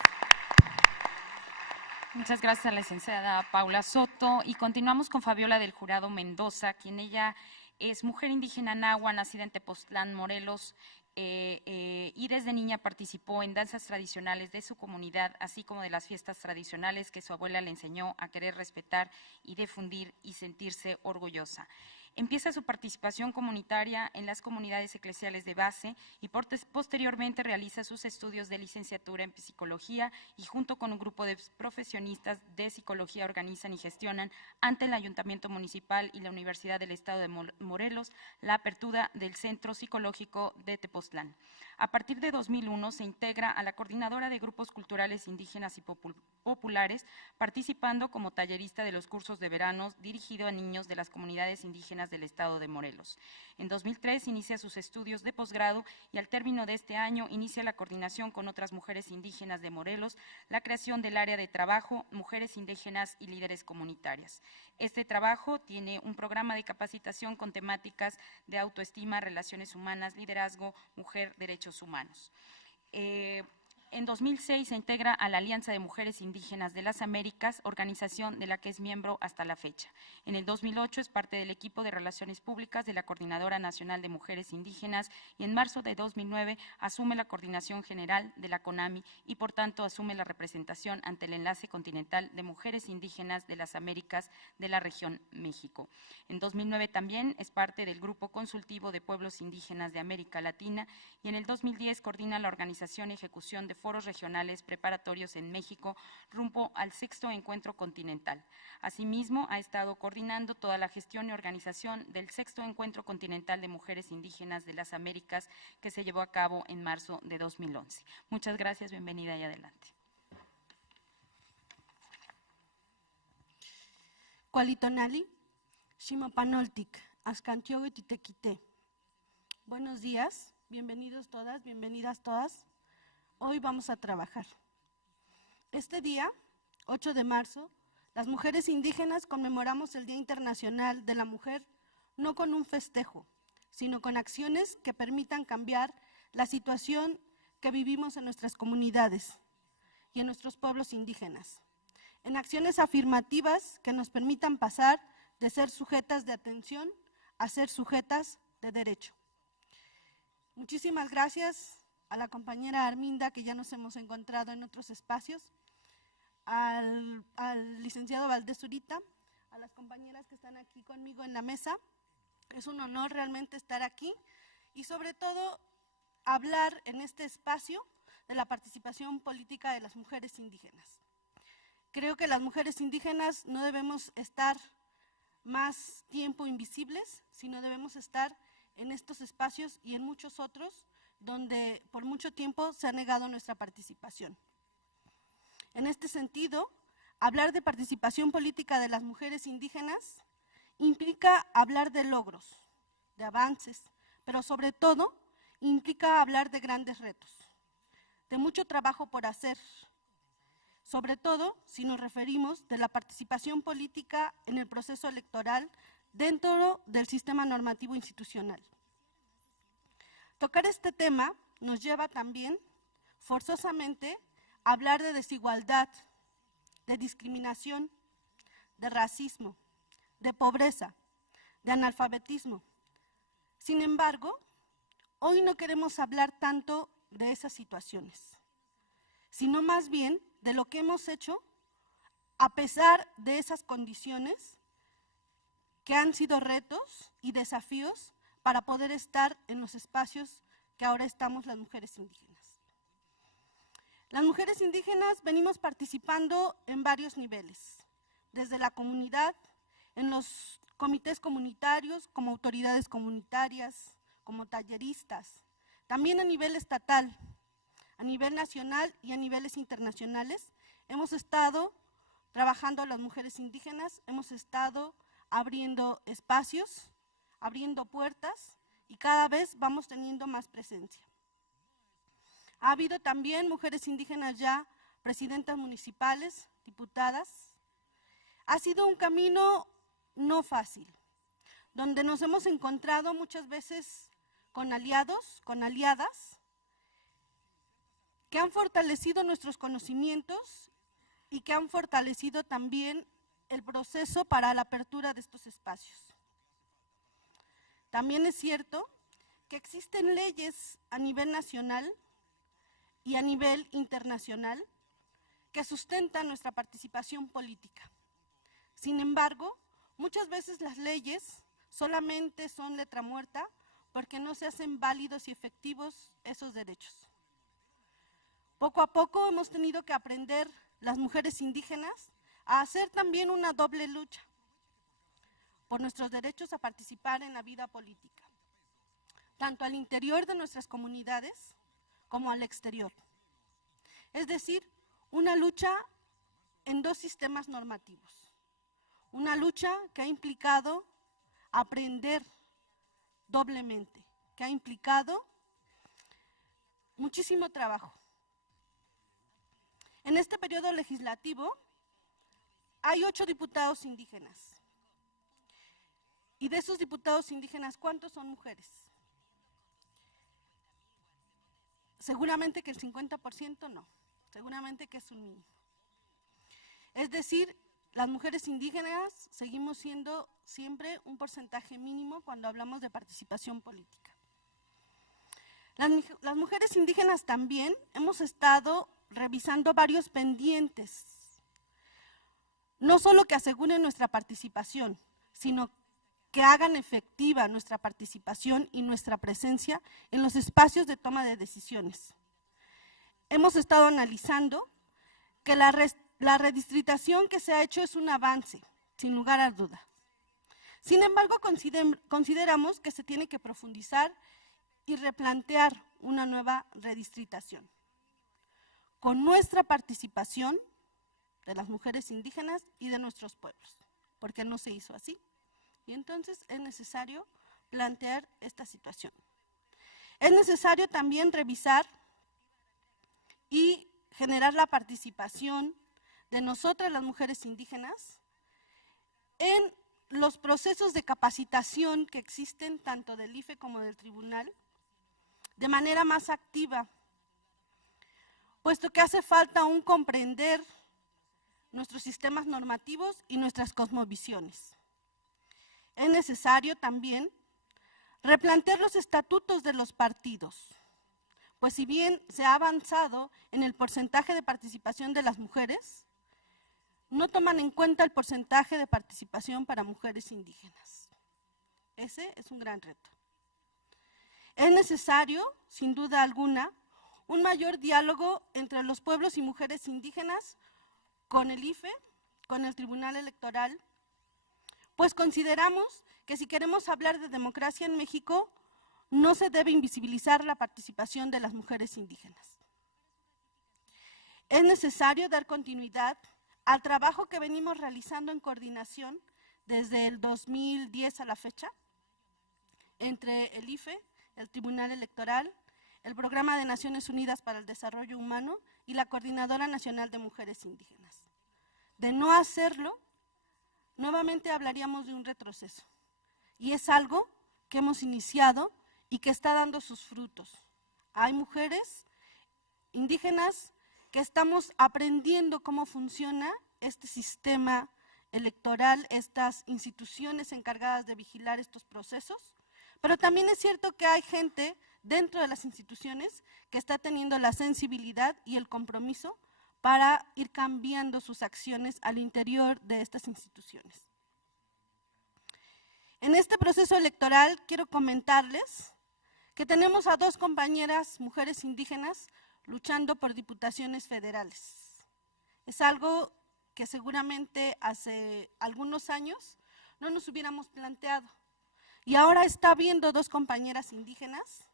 Muchas gracias a la licenciada Paula Soto. Y continuamos con Fabiola del Jurado Mendoza, quien ella es mujer indígena nahua, nacida en Tepoztlán, Morelos, y desde niña participó en danzas tradicionales de su comunidad, así como de las fiestas tradicionales que su abuela le enseñó a querer respetar y difundir y sentirse orgullosa. Empieza su participación comunitaria en las comunidades eclesiales de base y posteriormente realiza sus estudios de licenciatura en psicología y junto con un grupo de profesionistas de psicología organizan y gestionan ante el Ayuntamiento Municipal y la Universidad del Estado de Morelos la apertura del Centro Psicológico de Tepoztlán. A partir de 2001 se integra a la Coordinadora de Grupos Culturales Indígenas y Populares, participando como tallerista de los cursos de verano dirigido a niños de las comunidades indígenas del Estado de Morelos. En 2003 inicia sus estudios de posgrado y al término de este año inicia la coordinación con otras mujeres indígenas de Morelos, la creación del área de trabajo Mujeres Indígenas y Líderes Comunitarias. Este trabajo tiene un programa de capacitación con temáticas de autoestima, relaciones humanas, liderazgo, mujer, derechos humanos. En 2006 se integra a la Alianza de Mujeres Indígenas de las Américas, organización de la que es miembro hasta la fecha. En el 2008 es parte del equipo de Relaciones Públicas de la Coordinadora Nacional de Mujeres Indígenas y en marzo de 2009 asume la coordinación general de la CONAMI y por tanto asume la representación ante el Enlace Continental de Mujeres Indígenas de las Américas de la región México. En 2009 también es parte del Grupo Consultivo de Pueblos Indígenas de América Latina y en el 2010 coordina la organización y ejecución de foros regionales preparatorios en México rumbo al 6º Encuentro Continental. Asimismo, ha estado coordinando toda la gestión y organización del 6º Encuentro Continental de Mujeres Indígenas de las Américas que se llevó a cabo en marzo de 2011. Muchas gracias, bienvenida y adelante. Cualitonali, Ximapanoltic, Ascantiogo y Titequité. Buenos días, bienvenidos todas, bienvenidas todas. Hoy vamos a trabajar. Este día, 8 de marzo, las mujeres indígenas conmemoramos el Día Internacional de la Mujer no con un festejo, sino con acciones que permitan cambiar la situación que vivimos en nuestras comunidades y en nuestros pueblos indígenas, en acciones afirmativas que nos permitan pasar de ser sujetas de atención a ser sujetas de derecho. Muchísimas gracias a la compañera Arminda, que ya nos hemos encontrado en otros espacios, al licenciado Valdés Zurita, a las compañeras que están aquí conmigo en la mesa. Es un honor realmente estar aquí y sobre todo hablar en este espacio de la participación política de las mujeres indígenas. Creo que las mujeres indígenas no debemos estar más tiempo invisibles, sino debemos estar en estos espacios y en muchos otros donde por mucho tiempo se ha negado nuestra participación. En este sentido, hablar de participación política de las mujeres indígenas implica hablar de logros, de avances, pero sobre todo implica hablar de grandes retos, de mucho trabajo por hacer, sobre todo si nos referimos de la participación política en el proceso electoral dentro del sistema normativo institucional. Tocar este tema nos lleva también, forzosamente, a hablar de desigualdad, de discriminación, de racismo, de pobreza, de analfabetismo. Sin embargo, hoy no queremos hablar tanto de esas situaciones, sino más bien de lo que hemos hecho a pesar de esas condiciones que han sido retos y desafíos para poder estar en los espacios que ahora estamos las mujeres indígenas. Las mujeres indígenas venimos participando en varios niveles, desde la comunidad, en los comités comunitarios, como autoridades comunitarias, como talleristas, también a nivel estatal, a nivel nacional y a niveles internacionales. Hemos estado trabajando las mujeres indígenas, hemos estado abriendo espacios, abriendo puertas y cada vez vamos teniendo más presencia. Ha habido también mujeres indígenas ya presidentas municipales, diputadas. Ha sido un camino no fácil, donde nos hemos encontrado muchas veces con aliados, con aliadas, que han fortalecido nuestros conocimientos y que han fortalecido también el proceso para la apertura de estos espacios. También es cierto que existen leyes a nivel nacional y a nivel internacional que sustentan nuestra participación política. Sin embargo, muchas veces las leyes solamente son letra muerta porque no se hacen válidos y efectivos esos derechos. Poco a poco hemos tenido que aprender las mujeres indígenas a hacer también una doble lucha por nuestros derechos a participar en la vida política, tanto al interior de nuestras comunidades como al exterior. Es decir, una lucha en dos sistemas normativos. Una lucha que ha implicado aprender doblemente, que ha implicado muchísimo trabajo. En este periodo legislativo hay 8 diputados indígenas. Y de esos diputados indígenas, ¿cuántos son mujeres? seguramente que el 50% no, seguramente que es un mínimo. Es decir, las mujeres indígenas seguimos siendo siempre un porcentaje mínimo cuando hablamos de participación política. Las mujeres indígenas también hemos estado revisando varios pendientes, no solo que aseguren nuestra participación, sino que hagan efectiva nuestra participación y nuestra presencia en los espacios de toma de decisiones. Hemos estado analizando que la redistritación que se ha hecho es un avance, sin lugar a duda. Sin embargo, consideramos que se tiene que profundizar y replantear una nueva redistritación, con nuestra participación de las mujeres indígenas y de nuestros pueblos, porque no se hizo así. Y entonces es necesario plantear esta situación. Es necesario también revisar y generar la participación de nosotras las mujeres indígenas en los procesos de capacitación que existen tanto del IFE como del tribunal, de manera más activa, puesto que hace falta aún comprender nuestros sistemas normativos y nuestras cosmovisiones. Es necesario también replantear los estatutos de los partidos, pues si bien se ha avanzado en el porcentaje de participación de las mujeres, no toman en cuenta el porcentaje de participación para mujeres indígenas. Ese es un gran reto. Es necesario, sin duda alguna, un mayor diálogo entre los pueblos y mujeres indígenas con el IFE, con el Tribunal Electoral, pues consideramos que si queremos hablar de democracia en México, no se debe invisibilizar la participación de las mujeres indígenas. Es necesario dar continuidad al trabajo que venimos realizando en coordinación desde el 2010 a la fecha, entre el IFE, el Tribunal Electoral, el Programa de Naciones Unidas para el Desarrollo Humano y la Coordinadora Nacional de Mujeres Indígenas. De no hacerlo, nuevamente hablaríamos de un retroceso. Y es algo que hemos iniciado y que está dando sus frutos. Hay mujeres indígenas que estamos aprendiendo cómo funciona este sistema electoral, estas instituciones encargadas de vigilar estos procesos, pero también es cierto que hay gente dentro de las instituciones que está teniendo la sensibilidad y el compromiso para ir cambiando sus acciones al interior de estas instituciones. En este proceso electoral quiero comentarles que tenemos a 2 compañeras mujeres indígenas luchando por diputaciones federales. Es algo que seguramente hace algunos años no nos hubiéramos planteado. Y ahora está habiendo 2 compañeras indígenas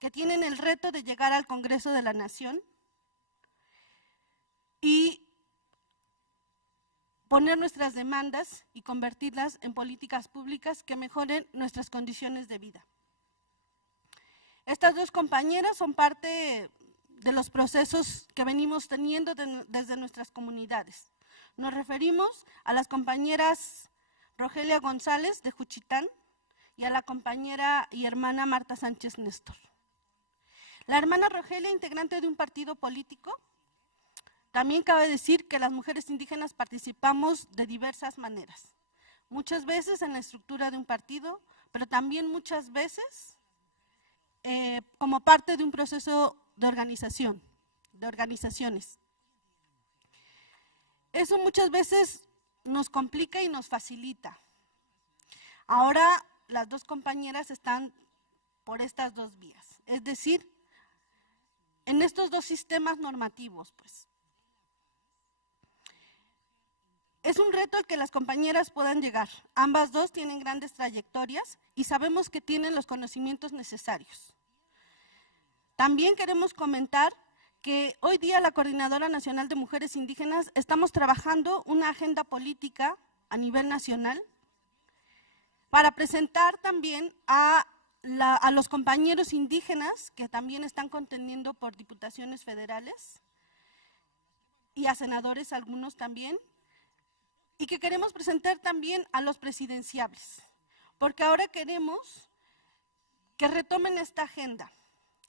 que tienen el reto de llegar al Congreso de la Nación y poner nuestras demandas y convertirlas en políticas públicas que mejoren nuestras condiciones de vida. Estas 2 compañeras son parte de los procesos que venimos teniendo desde nuestras comunidades. Nos referimos a las compañeras Rogelia González de Juchitán y a la compañera y hermana Marta Sánchez Néstor. La hermana Rogelia, integrante de un partido político. También cabe decir que las mujeres indígenas participamos de diversas maneras, muchas veces en la estructura de un partido, pero también muchas veces como parte de un proceso de organización, de organizaciones. Eso muchas veces nos complica y nos facilita. Ahora las 2 compañeras están por estas 2 vías, es decir, en estos 2 sistemas normativos, pues. Es un reto el que las compañeras puedan llegar. Ambas 2 tienen grandes trayectorias y sabemos que tienen los conocimientos necesarios. También queremos comentar que hoy día la Coordinadora Nacional de Mujeres Indígenas estamos trabajando una agenda política a nivel nacional para presentar también a los compañeros indígenas que también están contendiendo por diputaciones federales y a senadores algunos también, y que queremos presentar también a los presidenciables, porque ahora queremos que retomen esta agenda.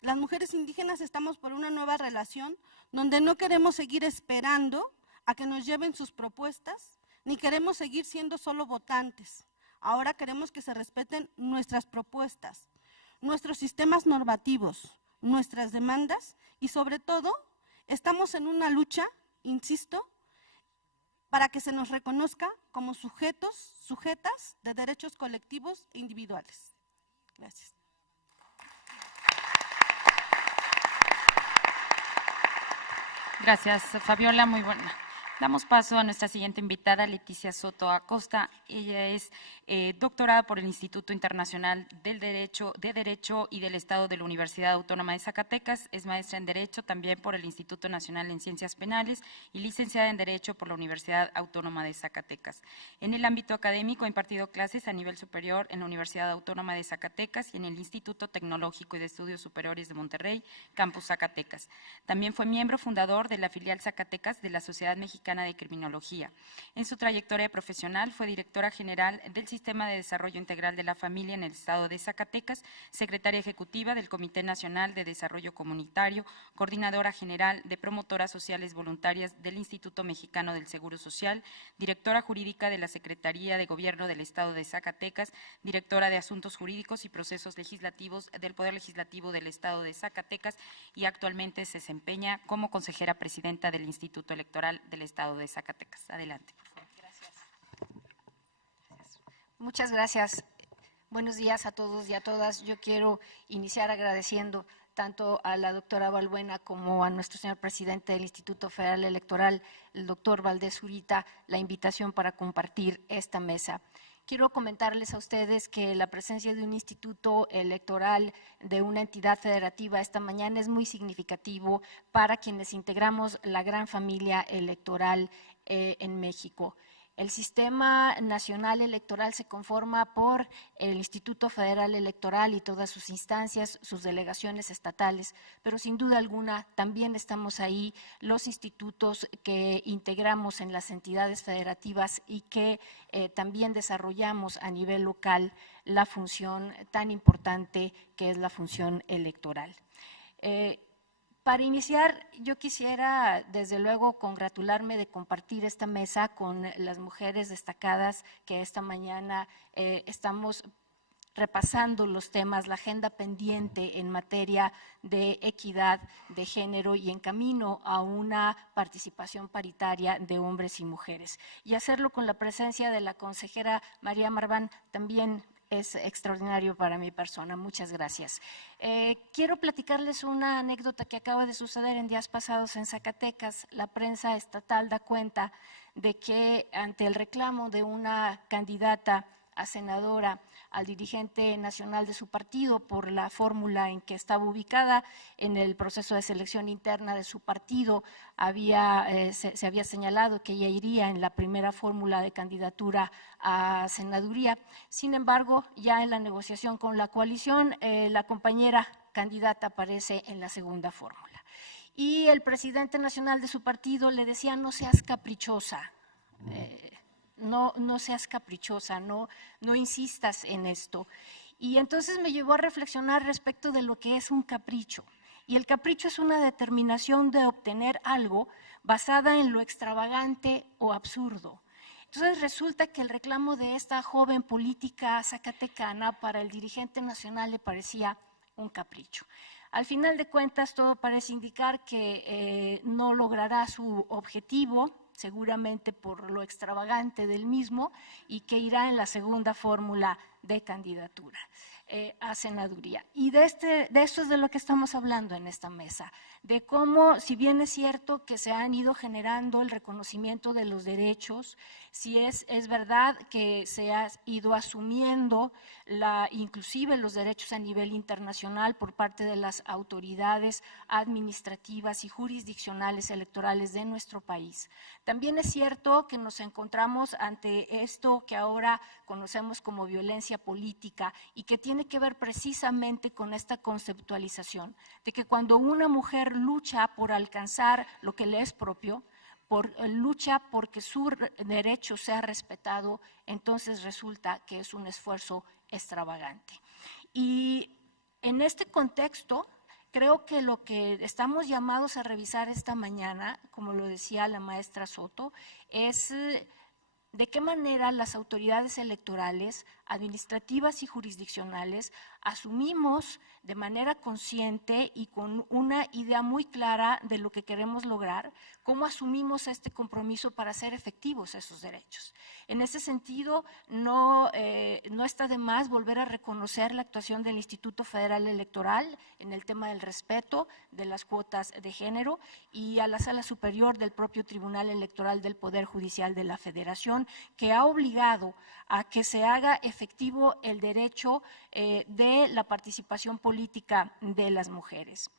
Las mujeres indígenas estamos por una nueva relación donde no queremos seguir esperando a que nos lleven sus propuestas, ni queremos seguir siendo solo votantes. Ahora queremos que se respeten nuestras propuestas, nuestros sistemas normativos, nuestras demandas y sobre todo estamos en una lucha, insisto, para que se nos reconozca como sujetos, sujetas de derechos colectivos e individuales. Gracias. Gracias, Fabiola, muy buena. Damos paso a nuestra siguiente invitada, Leticia Soto Acosta. Ella es doctorada por el Instituto Internacional de Derecho y del Estado de la Universidad Autónoma de Zacatecas. Es maestra en Derecho también por el Instituto Nacional en Ciencias Penales y licenciada en Derecho por la Universidad Autónoma de Zacatecas. En el ámbito académico ha impartido clases a nivel superior en la Universidad Autónoma de Zacatecas y en el Instituto Tecnológico y de Estudios Superiores de Monterrey, Campus Zacatecas. También fue miembro fundador de la filial Zacatecas de la Sociedad Mexicana de Criminología. En su trayectoria profesional fue directora general del Sistema de Desarrollo Integral de la Familia en el Estado de Zacatecas, secretaria ejecutiva del Comité Nacional de Desarrollo Comunitario, coordinadora general de Promotoras Sociales Voluntarias del Instituto Mexicano del Seguro Social, directora jurídica de la Secretaría de Gobierno del Estado de Zacatecas, directora de Asuntos Jurídicos y Procesos Legislativos del Poder Legislativo del Estado de Zacatecas y actualmente se desempeña como consejera presidenta del Instituto Electoral del Estado de Zacatecas. Adelante, por favor. Gracias. Muchas gracias. Buenos días a todos y a todas. Yo quiero iniciar agradeciendo tanto a la doctora Balbuena como a nuestro señor presidente del Instituto Federal Electoral, el doctor Valdés Zurita, la invitación para compartir esta mesa. Quiero comentarles a ustedes que la presencia de un instituto electoral de una entidad federativa esta mañana es muy significativo para quienes integramos la gran familia electoral en México. El sistema nacional electoral se conforma por el Instituto Federal Electoral y todas sus instancias, sus delegaciones estatales, pero sin duda alguna también estamos ahí los institutos que integramos en las entidades federativas y que también desarrollamos a nivel local la función tan importante que es la función electoral. Para iniciar, yo quisiera desde luego congratularme de compartir esta mesa con las mujeres destacadas que esta mañana estamos repasando los temas, la agenda pendiente en materia de equidad de género y en camino a una participación paritaria de hombres y mujeres. Y hacerlo con la presencia de la consejera María Marván también es extraordinario para mi persona. Muchas gracias. Quiero platicarles una anécdota que acaba de suceder en días pasados en Zacatecas. La prensa estatal da cuenta de que ante el reclamo de una candidata a senadora, al dirigente nacional de su partido por la fórmula en que estaba ubicada en el proceso de selección interna de su partido, se había señalado que ella iría en la primera fórmula de candidatura a senaduría. Sin embargo, ya en la negociación con la coalición, la compañera candidata aparece en la segunda fórmula. Y el presidente nacional de su partido le decía: no seas caprichosa, no seas caprichosa, no insistas en esto. Y entonces me llevó a reflexionar respecto de lo que es un capricho. Y el capricho es una determinación de obtener algo basada en lo extravagante o absurdo. Entonces resulta que el reclamo de esta joven política zacatecana para el dirigente nacional le parecía un capricho. Al final de cuentas, todo parece indicar que no logrará su objetivo, seguramente por lo extravagante del mismo, y que irá en la segunda fórmula de candidatura a senaduría. Y de eso es de lo que estamos hablando en esta mesa, de cómo, si bien es cierto que se han ido generando el reconocimiento de los derechos, si es verdad que se ha ido asumiendo inclusive los derechos a nivel internacional por parte de las autoridades administrativas y jurisdiccionales electorales de nuestro país. También es cierto que nos encontramos ante esto que ahora conocemos como violencia política y que tiene que ver precisamente con esta conceptualización de que cuando una mujer lucha por alcanzar lo que le es propio, lucha porque su derecho sea respetado, entonces resulta que es un esfuerzo extravagante. Y en este contexto, creo que lo que estamos llamados a revisar esta mañana, como lo decía la maestra Soto, es de qué manera las autoridades electorales, administrativas y jurisdiccionales asumimos de manera consciente y con una idea muy clara de lo que queremos lograr, cómo asumimos este compromiso para hacer efectivos esos derechos. En ese sentido, no está de más volver a reconocer la actuación del Instituto Federal Electoral en el tema del respeto de las cuotas de género y a la Sala Superior del propio Tribunal Electoral del Poder Judicial de la Federación, que ha obligado a que se haga efectivo el derecho de la participación política de las mujeres.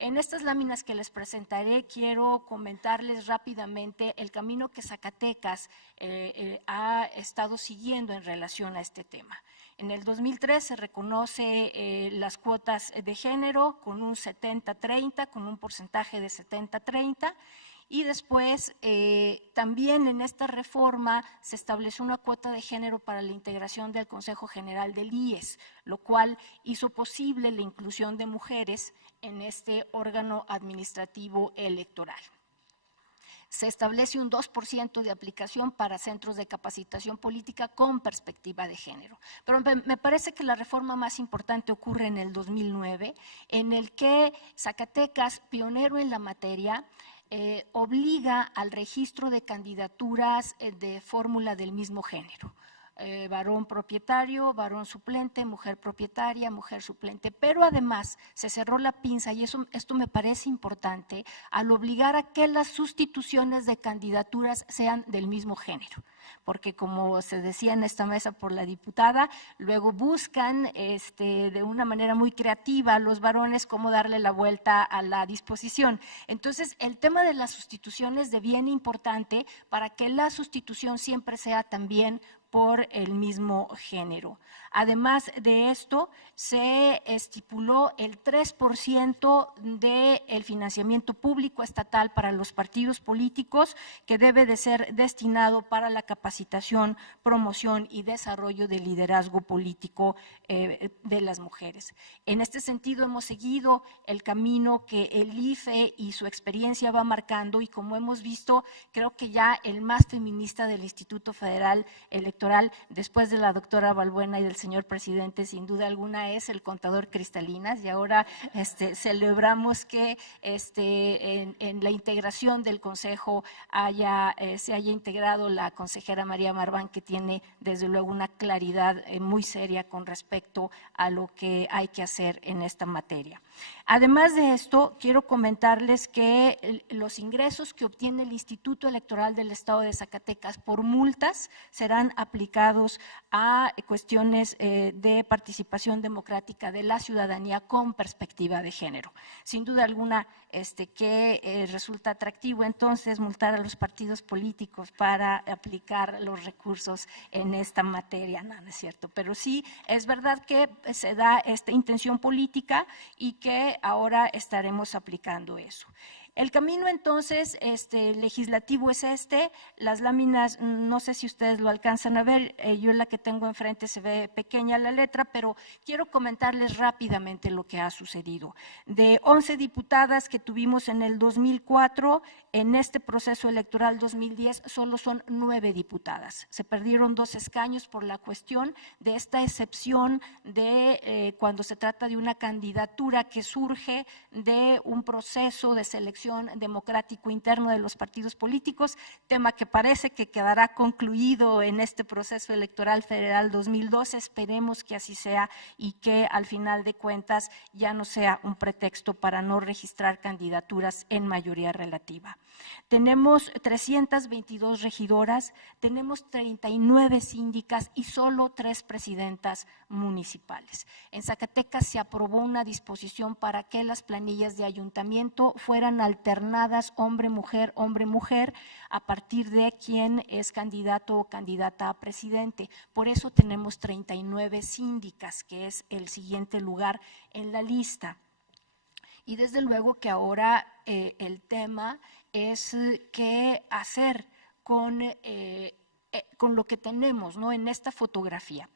En estas láminas que les presentaré, quiero comentarles rápidamente el camino que Zacatecas ha estado siguiendo en relación a este tema. En el 2003 se reconoce las cuotas de género con un 70-30, con un porcentaje de 70-30, y después también en esta reforma se estableció una cuota de género para la integración del Consejo General del IES, lo cual hizo posible la inclusión de mujeres en este órgano administrativo electoral. Se establece un 2% de aplicación para centros de capacitación política con perspectiva de género. Pero me parece que la reforma más importante ocurre en el 2009, en el que Zacatecas, pionero en la materia, obliga al registro de candidaturas de fórmula del mismo género. Varón propietario, varón suplente, mujer propietaria, mujer suplente, pero además se cerró la pinza, y esto me parece importante, al obligar a que las sustituciones de candidaturas sean del mismo género, porque como se decía en esta mesa por la diputada, luego buscan de una manera muy creativa los varones cómo darle la vuelta a la disposición. Entonces, el tema de las sustituciones es bien importante para que la sustitución siempre sea también por el mismo género. Además de esto, se estipuló el 3% del financiamiento público estatal para los partidos políticos, que debe de ser destinado para la capacitación, promoción y desarrollo del liderazgo político de las mujeres. En este sentido, hemos seguido el camino que el IFE y su experiencia va marcando, y como hemos visto, creo que ya el más feminista del Instituto Federal Electoral, después de la doctora Balbuena y del señor presidente, sin duda alguna es el contador Cristalinas, y ahora celebramos que en la integración del Consejo se haya integrado la consejera María Marván, que tiene desde luego una claridad muy seria con respecto a lo que hay que hacer en esta materia. Además de esto, quiero comentarles que los ingresos que obtiene el Instituto Electoral del Estado de Zacatecas por multas serán aplicados a cuestiones de participación democrática de la ciudadanía con perspectiva de género. Sin duda alguna, que resulta atractivo entonces multar a los partidos políticos para aplicar los recursos en esta materia. No, no es cierto, pero sí es verdad que se da esta intención política y que ahora estaremos aplicando eso. El camino entonces legislativo es las láminas, no sé si ustedes lo alcanzan a ver, yo la que tengo enfrente se ve pequeña la letra, pero quiero comentarles rápidamente lo que ha sucedido. De 11 diputadas que tuvimos en el 2004, en este proceso electoral 2010 solo son 9 diputadas. Se perdieron 2 escaños por la cuestión de esta excepción de cuando se trata de una candidatura que surge de un proceso de selección democrático interno de los partidos políticos, tema que parece que quedará concluido en este proceso electoral federal 2012. Esperemos que así sea y que al final de cuentas ya no sea un pretexto para no registrar candidaturas en mayoría relativa. Tenemos 322 regidoras, tenemos 39 síndicas y solo 3 presidentas municipales. En Zacatecas se aprobó una disposición para que las planillas de ayuntamiento fueran alternadas hombre-mujer, a partir de quién es candidato o candidata a presidente. Por eso tenemos 39 síndicas, que es el siguiente lugar en la lista. Y desde luego que ahora el tema es qué hacer con lo que tenemos, ¿no?, en esta fotografía.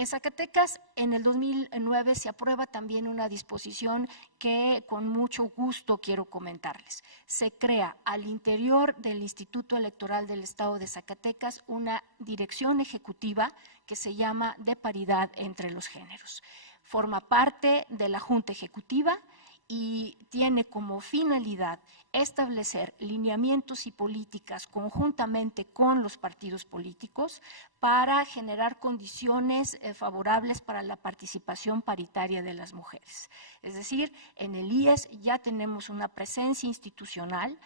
En Zacatecas, en el 2009, se aprueba también una disposición que con mucho gusto quiero comentarles. Se crea al interior del Instituto Electoral del Estado de Zacatecas una dirección ejecutiva que se llama de paridad entre los géneros. Forma parte de la Junta Ejecutiva y tiene como finalidad establecer lineamientos y políticas conjuntamente con los partidos políticos para generar condiciones favorables para la participación paritaria de las mujeres. Es decir, en el IES ya tenemos una presencia institucional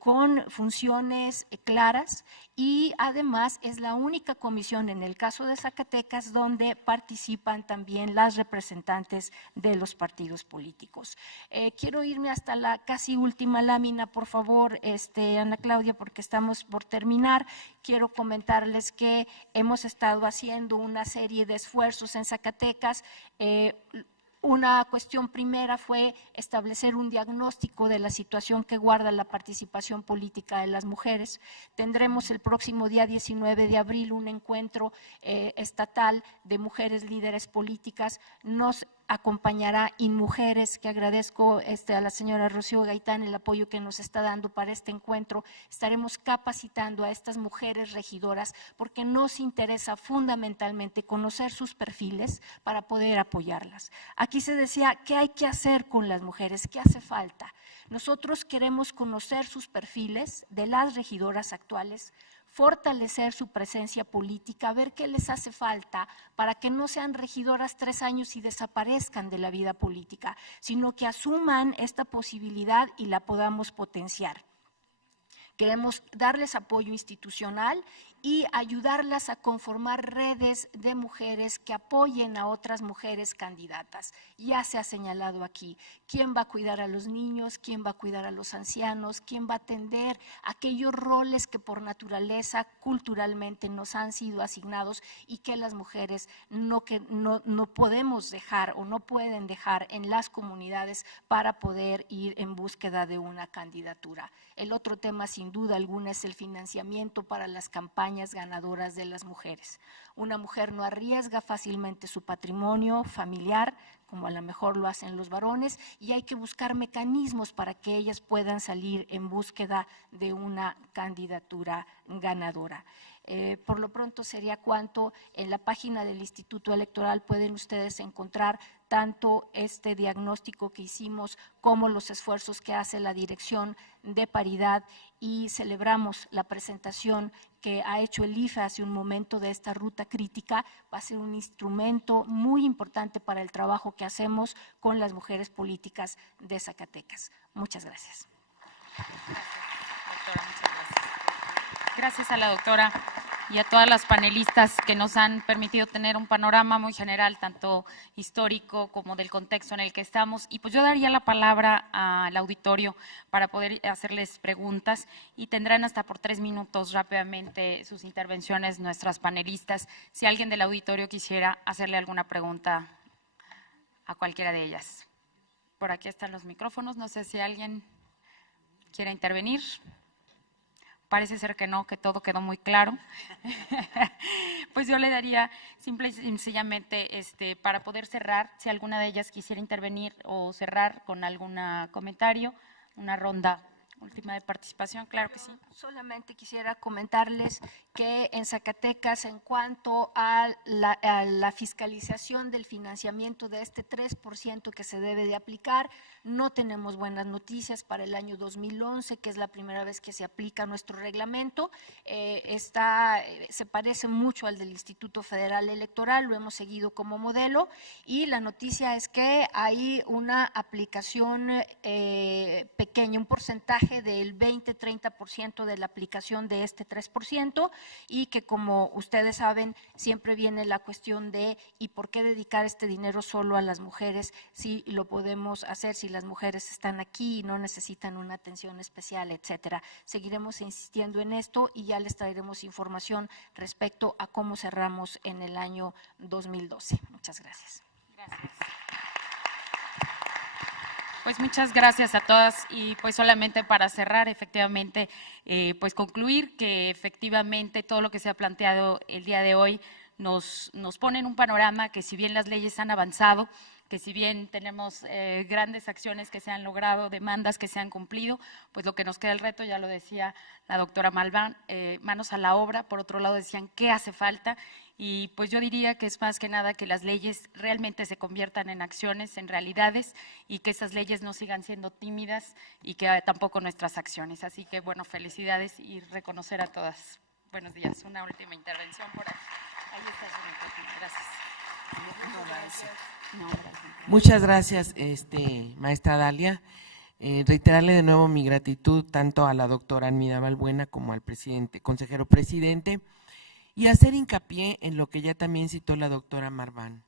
con funciones claras y además es la única comisión en el caso de Zacatecas donde participan también las representantes de los partidos políticos. Quiero irme hasta la casi última lámina, por favor, Ana Claudia, porque estamos por terminar. Quiero comentarles que hemos estado haciendo una serie de esfuerzos en Zacatecas. Una cuestión primera fue establecer un diagnóstico de la situación que guarda la participación política de las mujeres. Tendremos el próximo día 19 de abril un encuentro estatal de mujeres líderes políticas. Nos acompañará InMujeres, que agradezco a la señora Rocío Gaitán el apoyo que nos está dando para este encuentro. Estaremos capacitando a estas mujeres regidoras porque nos interesa fundamentalmente conocer sus perfiles para poder apoyarlas. Aquí se decía, ¿qué hay que hacer con las mujeres? ¿Qué hace falta? Nosotros queremos conocer sus perfiles de las regidoras actuales, fortalecer su presencia política, ver qué les hace falta para que no sean regidoras 3 años y desaparezcan de la vida política, sino que asuman esta posibilidad y la podamos potenciar. Queremos darles apoyo institucional y ayudarlas a conformar redes de mujeres que apoyen a otras mujeres candidatas. Ya se ha señalado aquí, ¿quién va a cuidar a los niños? ¿Quién va a cuidar a los ancianos? ¿Quién va a atender aquellos roles que por naturaleza culturalmente nos han sido asignados y que las mujeres no podemos dejar o no pueden dejar en las comunidades para poder ir en búsqueda de una candidatura? El otro tema, sin duda alguna, es el financiamiento para las campañas ganadoras de las mujeres. Una mujer no arriesga fácilmente su patrimonio familiar, como a lo mejor lo hacen los varones, y hay que buscar mecanismos para que ellas puedan salir en búsqueda de una candidatura ganadora. Por lo pronto sería cuanto. En la página del Instituto Electoral pueden ustedes encontrar tanto este diagnóstico que hicimos como los esfuerzos que hace la Dirección de Paridad, y celebramos la presentación que ha hecho el IFE hace un momento de esta ruta crítica. Va a ser un instrumento muy importante para el trabajo que hacemos con las mujeres políticas de Zacatecas. Muchas gracias. Doctora, muchas gracias. Gracias a la doctora y a todas las panelistas que nos han permitido tener un panorama muy general, tanto histórico como del contexto en el que estamos. Y pues yo daría la palabra al auditorio para poder hacerles preguntas y tendrán hasta por 3 minutos rápidamente sus intervenciones nuestras panelistas. Si alguien del auditorio quisiera hacerle alguna pregunta a cualquiera de ellas. Por aquí están los micrófonos, no sé si alguien quiere intervenir. Parece ser que no, que todo quedó muy claro. Pues yo le daría simple y sencillamente para poder cerrar, si alguna de ellas quisiera intervenir o cerrar con algún comentario, una ronda última de participación, claro que sí. Solamente quisiera comentarles que en Zacatecas, en cuanto a la fiscalización del financiamiento de este 3% que se debe de aplicar, no tenemos buenas noticias para el año 2011, que es la primera vez que se aplica nuestro reglamento. Se parece mucho al del Instituto Federal Electoral, lo hemos seguido como modelo, y la noticia es que hay una aplicación pequeña, un porcentaje del 20-30% de la aplicación de este 3%, y que, como ustedes saben, siempre viene la cuestión de ¿y por qué dedicar este dinero solo a las mujeres si lo podemos hacer, si las mujeres están aquí y no necesitan una atención especial, etcétera? Seguiremos insistiendo en esto y ya les traeremos información respecto a cómo cerramos en el año 2012. Muchas gracias. Gracias. Pues muchas gracias a todas, y pues solamente para cerrar, efectivamente, pues concluir que efectivamente todo lo que se ha planteado el día de hoy nos pone en un panorama que si bien las leyes han avanzado, que si bien tenemos grandes acciones que se han logrado, demandas que se han cumplido, pues lo que nos queda el reto, ya lo decía la doctora Malván, manos a la obra. Por otro lado decían, ¿qué hace falta? Y pues yo diría que es más que nada que las leyes realmente se conviertan en acciones, en realidades, y que esas leyes no sigan siendo tímidas y que tampoco nuestras acciones. Así que, bueno, felicidades y reconocer a todas. Buenos días. Una última intervención por ahí. Ahí está su micrófono. Gracias. Muchas gracias, maestra Dalia. Reiterarle de nuevo mi gratitud tanto a la doctora Armida Balbuena como al consejero presidente, y hacer hincapié en lo que ya también citó la doctora Marván.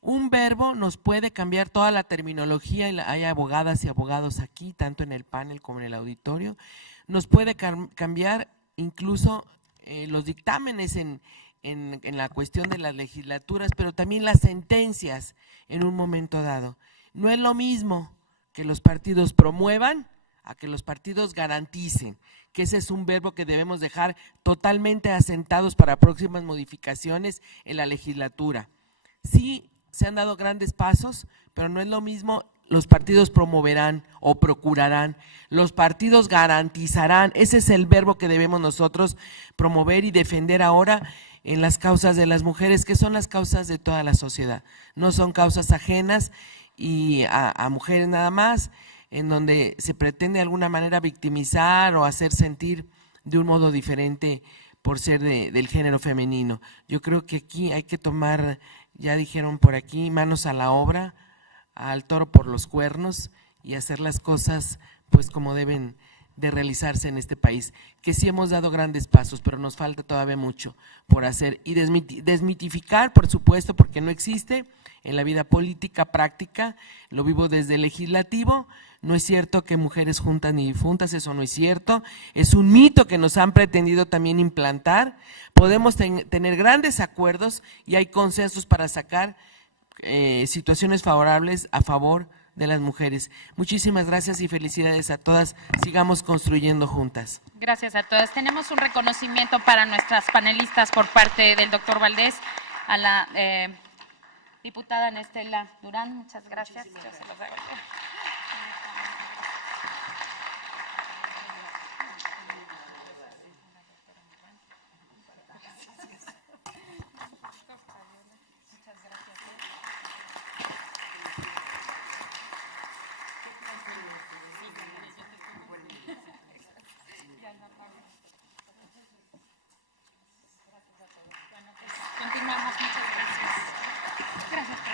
Un verbo nos puede cambiar toda la terminología, y hay abogadas y abogados aquí, tanto en el panel como en el auditorio, nos puede cambiar incluso los dictámenes en la cuestión de las legislaturas, pero también las sentencias en un momento dado. No es lo mismo que los partidos promuevan a que los partidos garanticen, que ese es un verbo que debemos dejar totalmente asentados para próximas modificaciones en la legislatura. Sí, se han dado grandes pasos, pero no es lo mismo los partidos promoverán o procurarán, los partidos garantizarán. Ese es el verbo que debemos nosotros promover y defender ahora en las causas de las mujeres, que son las causas de toda la sociedad. No son causas ajenas y a mujeres nada más, en donde se pretende de alguna manera victimizar o hacer sentir de un modo diferente por ser del género femenino. Yo creo que aquí hay que tomar, ya dijeron por aquí, manos a la obra, al toro por los cuernos, y hacer las cosas pues como deben de realizarse en este país, que sí hemos dado grandes pasos, pero nos falta todavía mucho por hacer y desmitificar, por supuesto, porque no existe en la vida política práctica, lo vivo desde el legislativo. No es cierto que mujeres juntas ni difuntas, eso no es cierto, es un mito que nos han pretendido también implantar. Podemos tener grandes acuerdos y hay consensos para sacar situaciones favorables a favor de las mujeres. Muchísimas gracias y felicidades a todas. Sigamos construyendo juntas. Gracias a todas. Tenemos un reconocimiento para nuestras panelistas por parte del doctor Valdés, a la diputada Anestela Durán. Muchas gracias. Yo se los hago. Continuamos, muchas gracias. Gracias.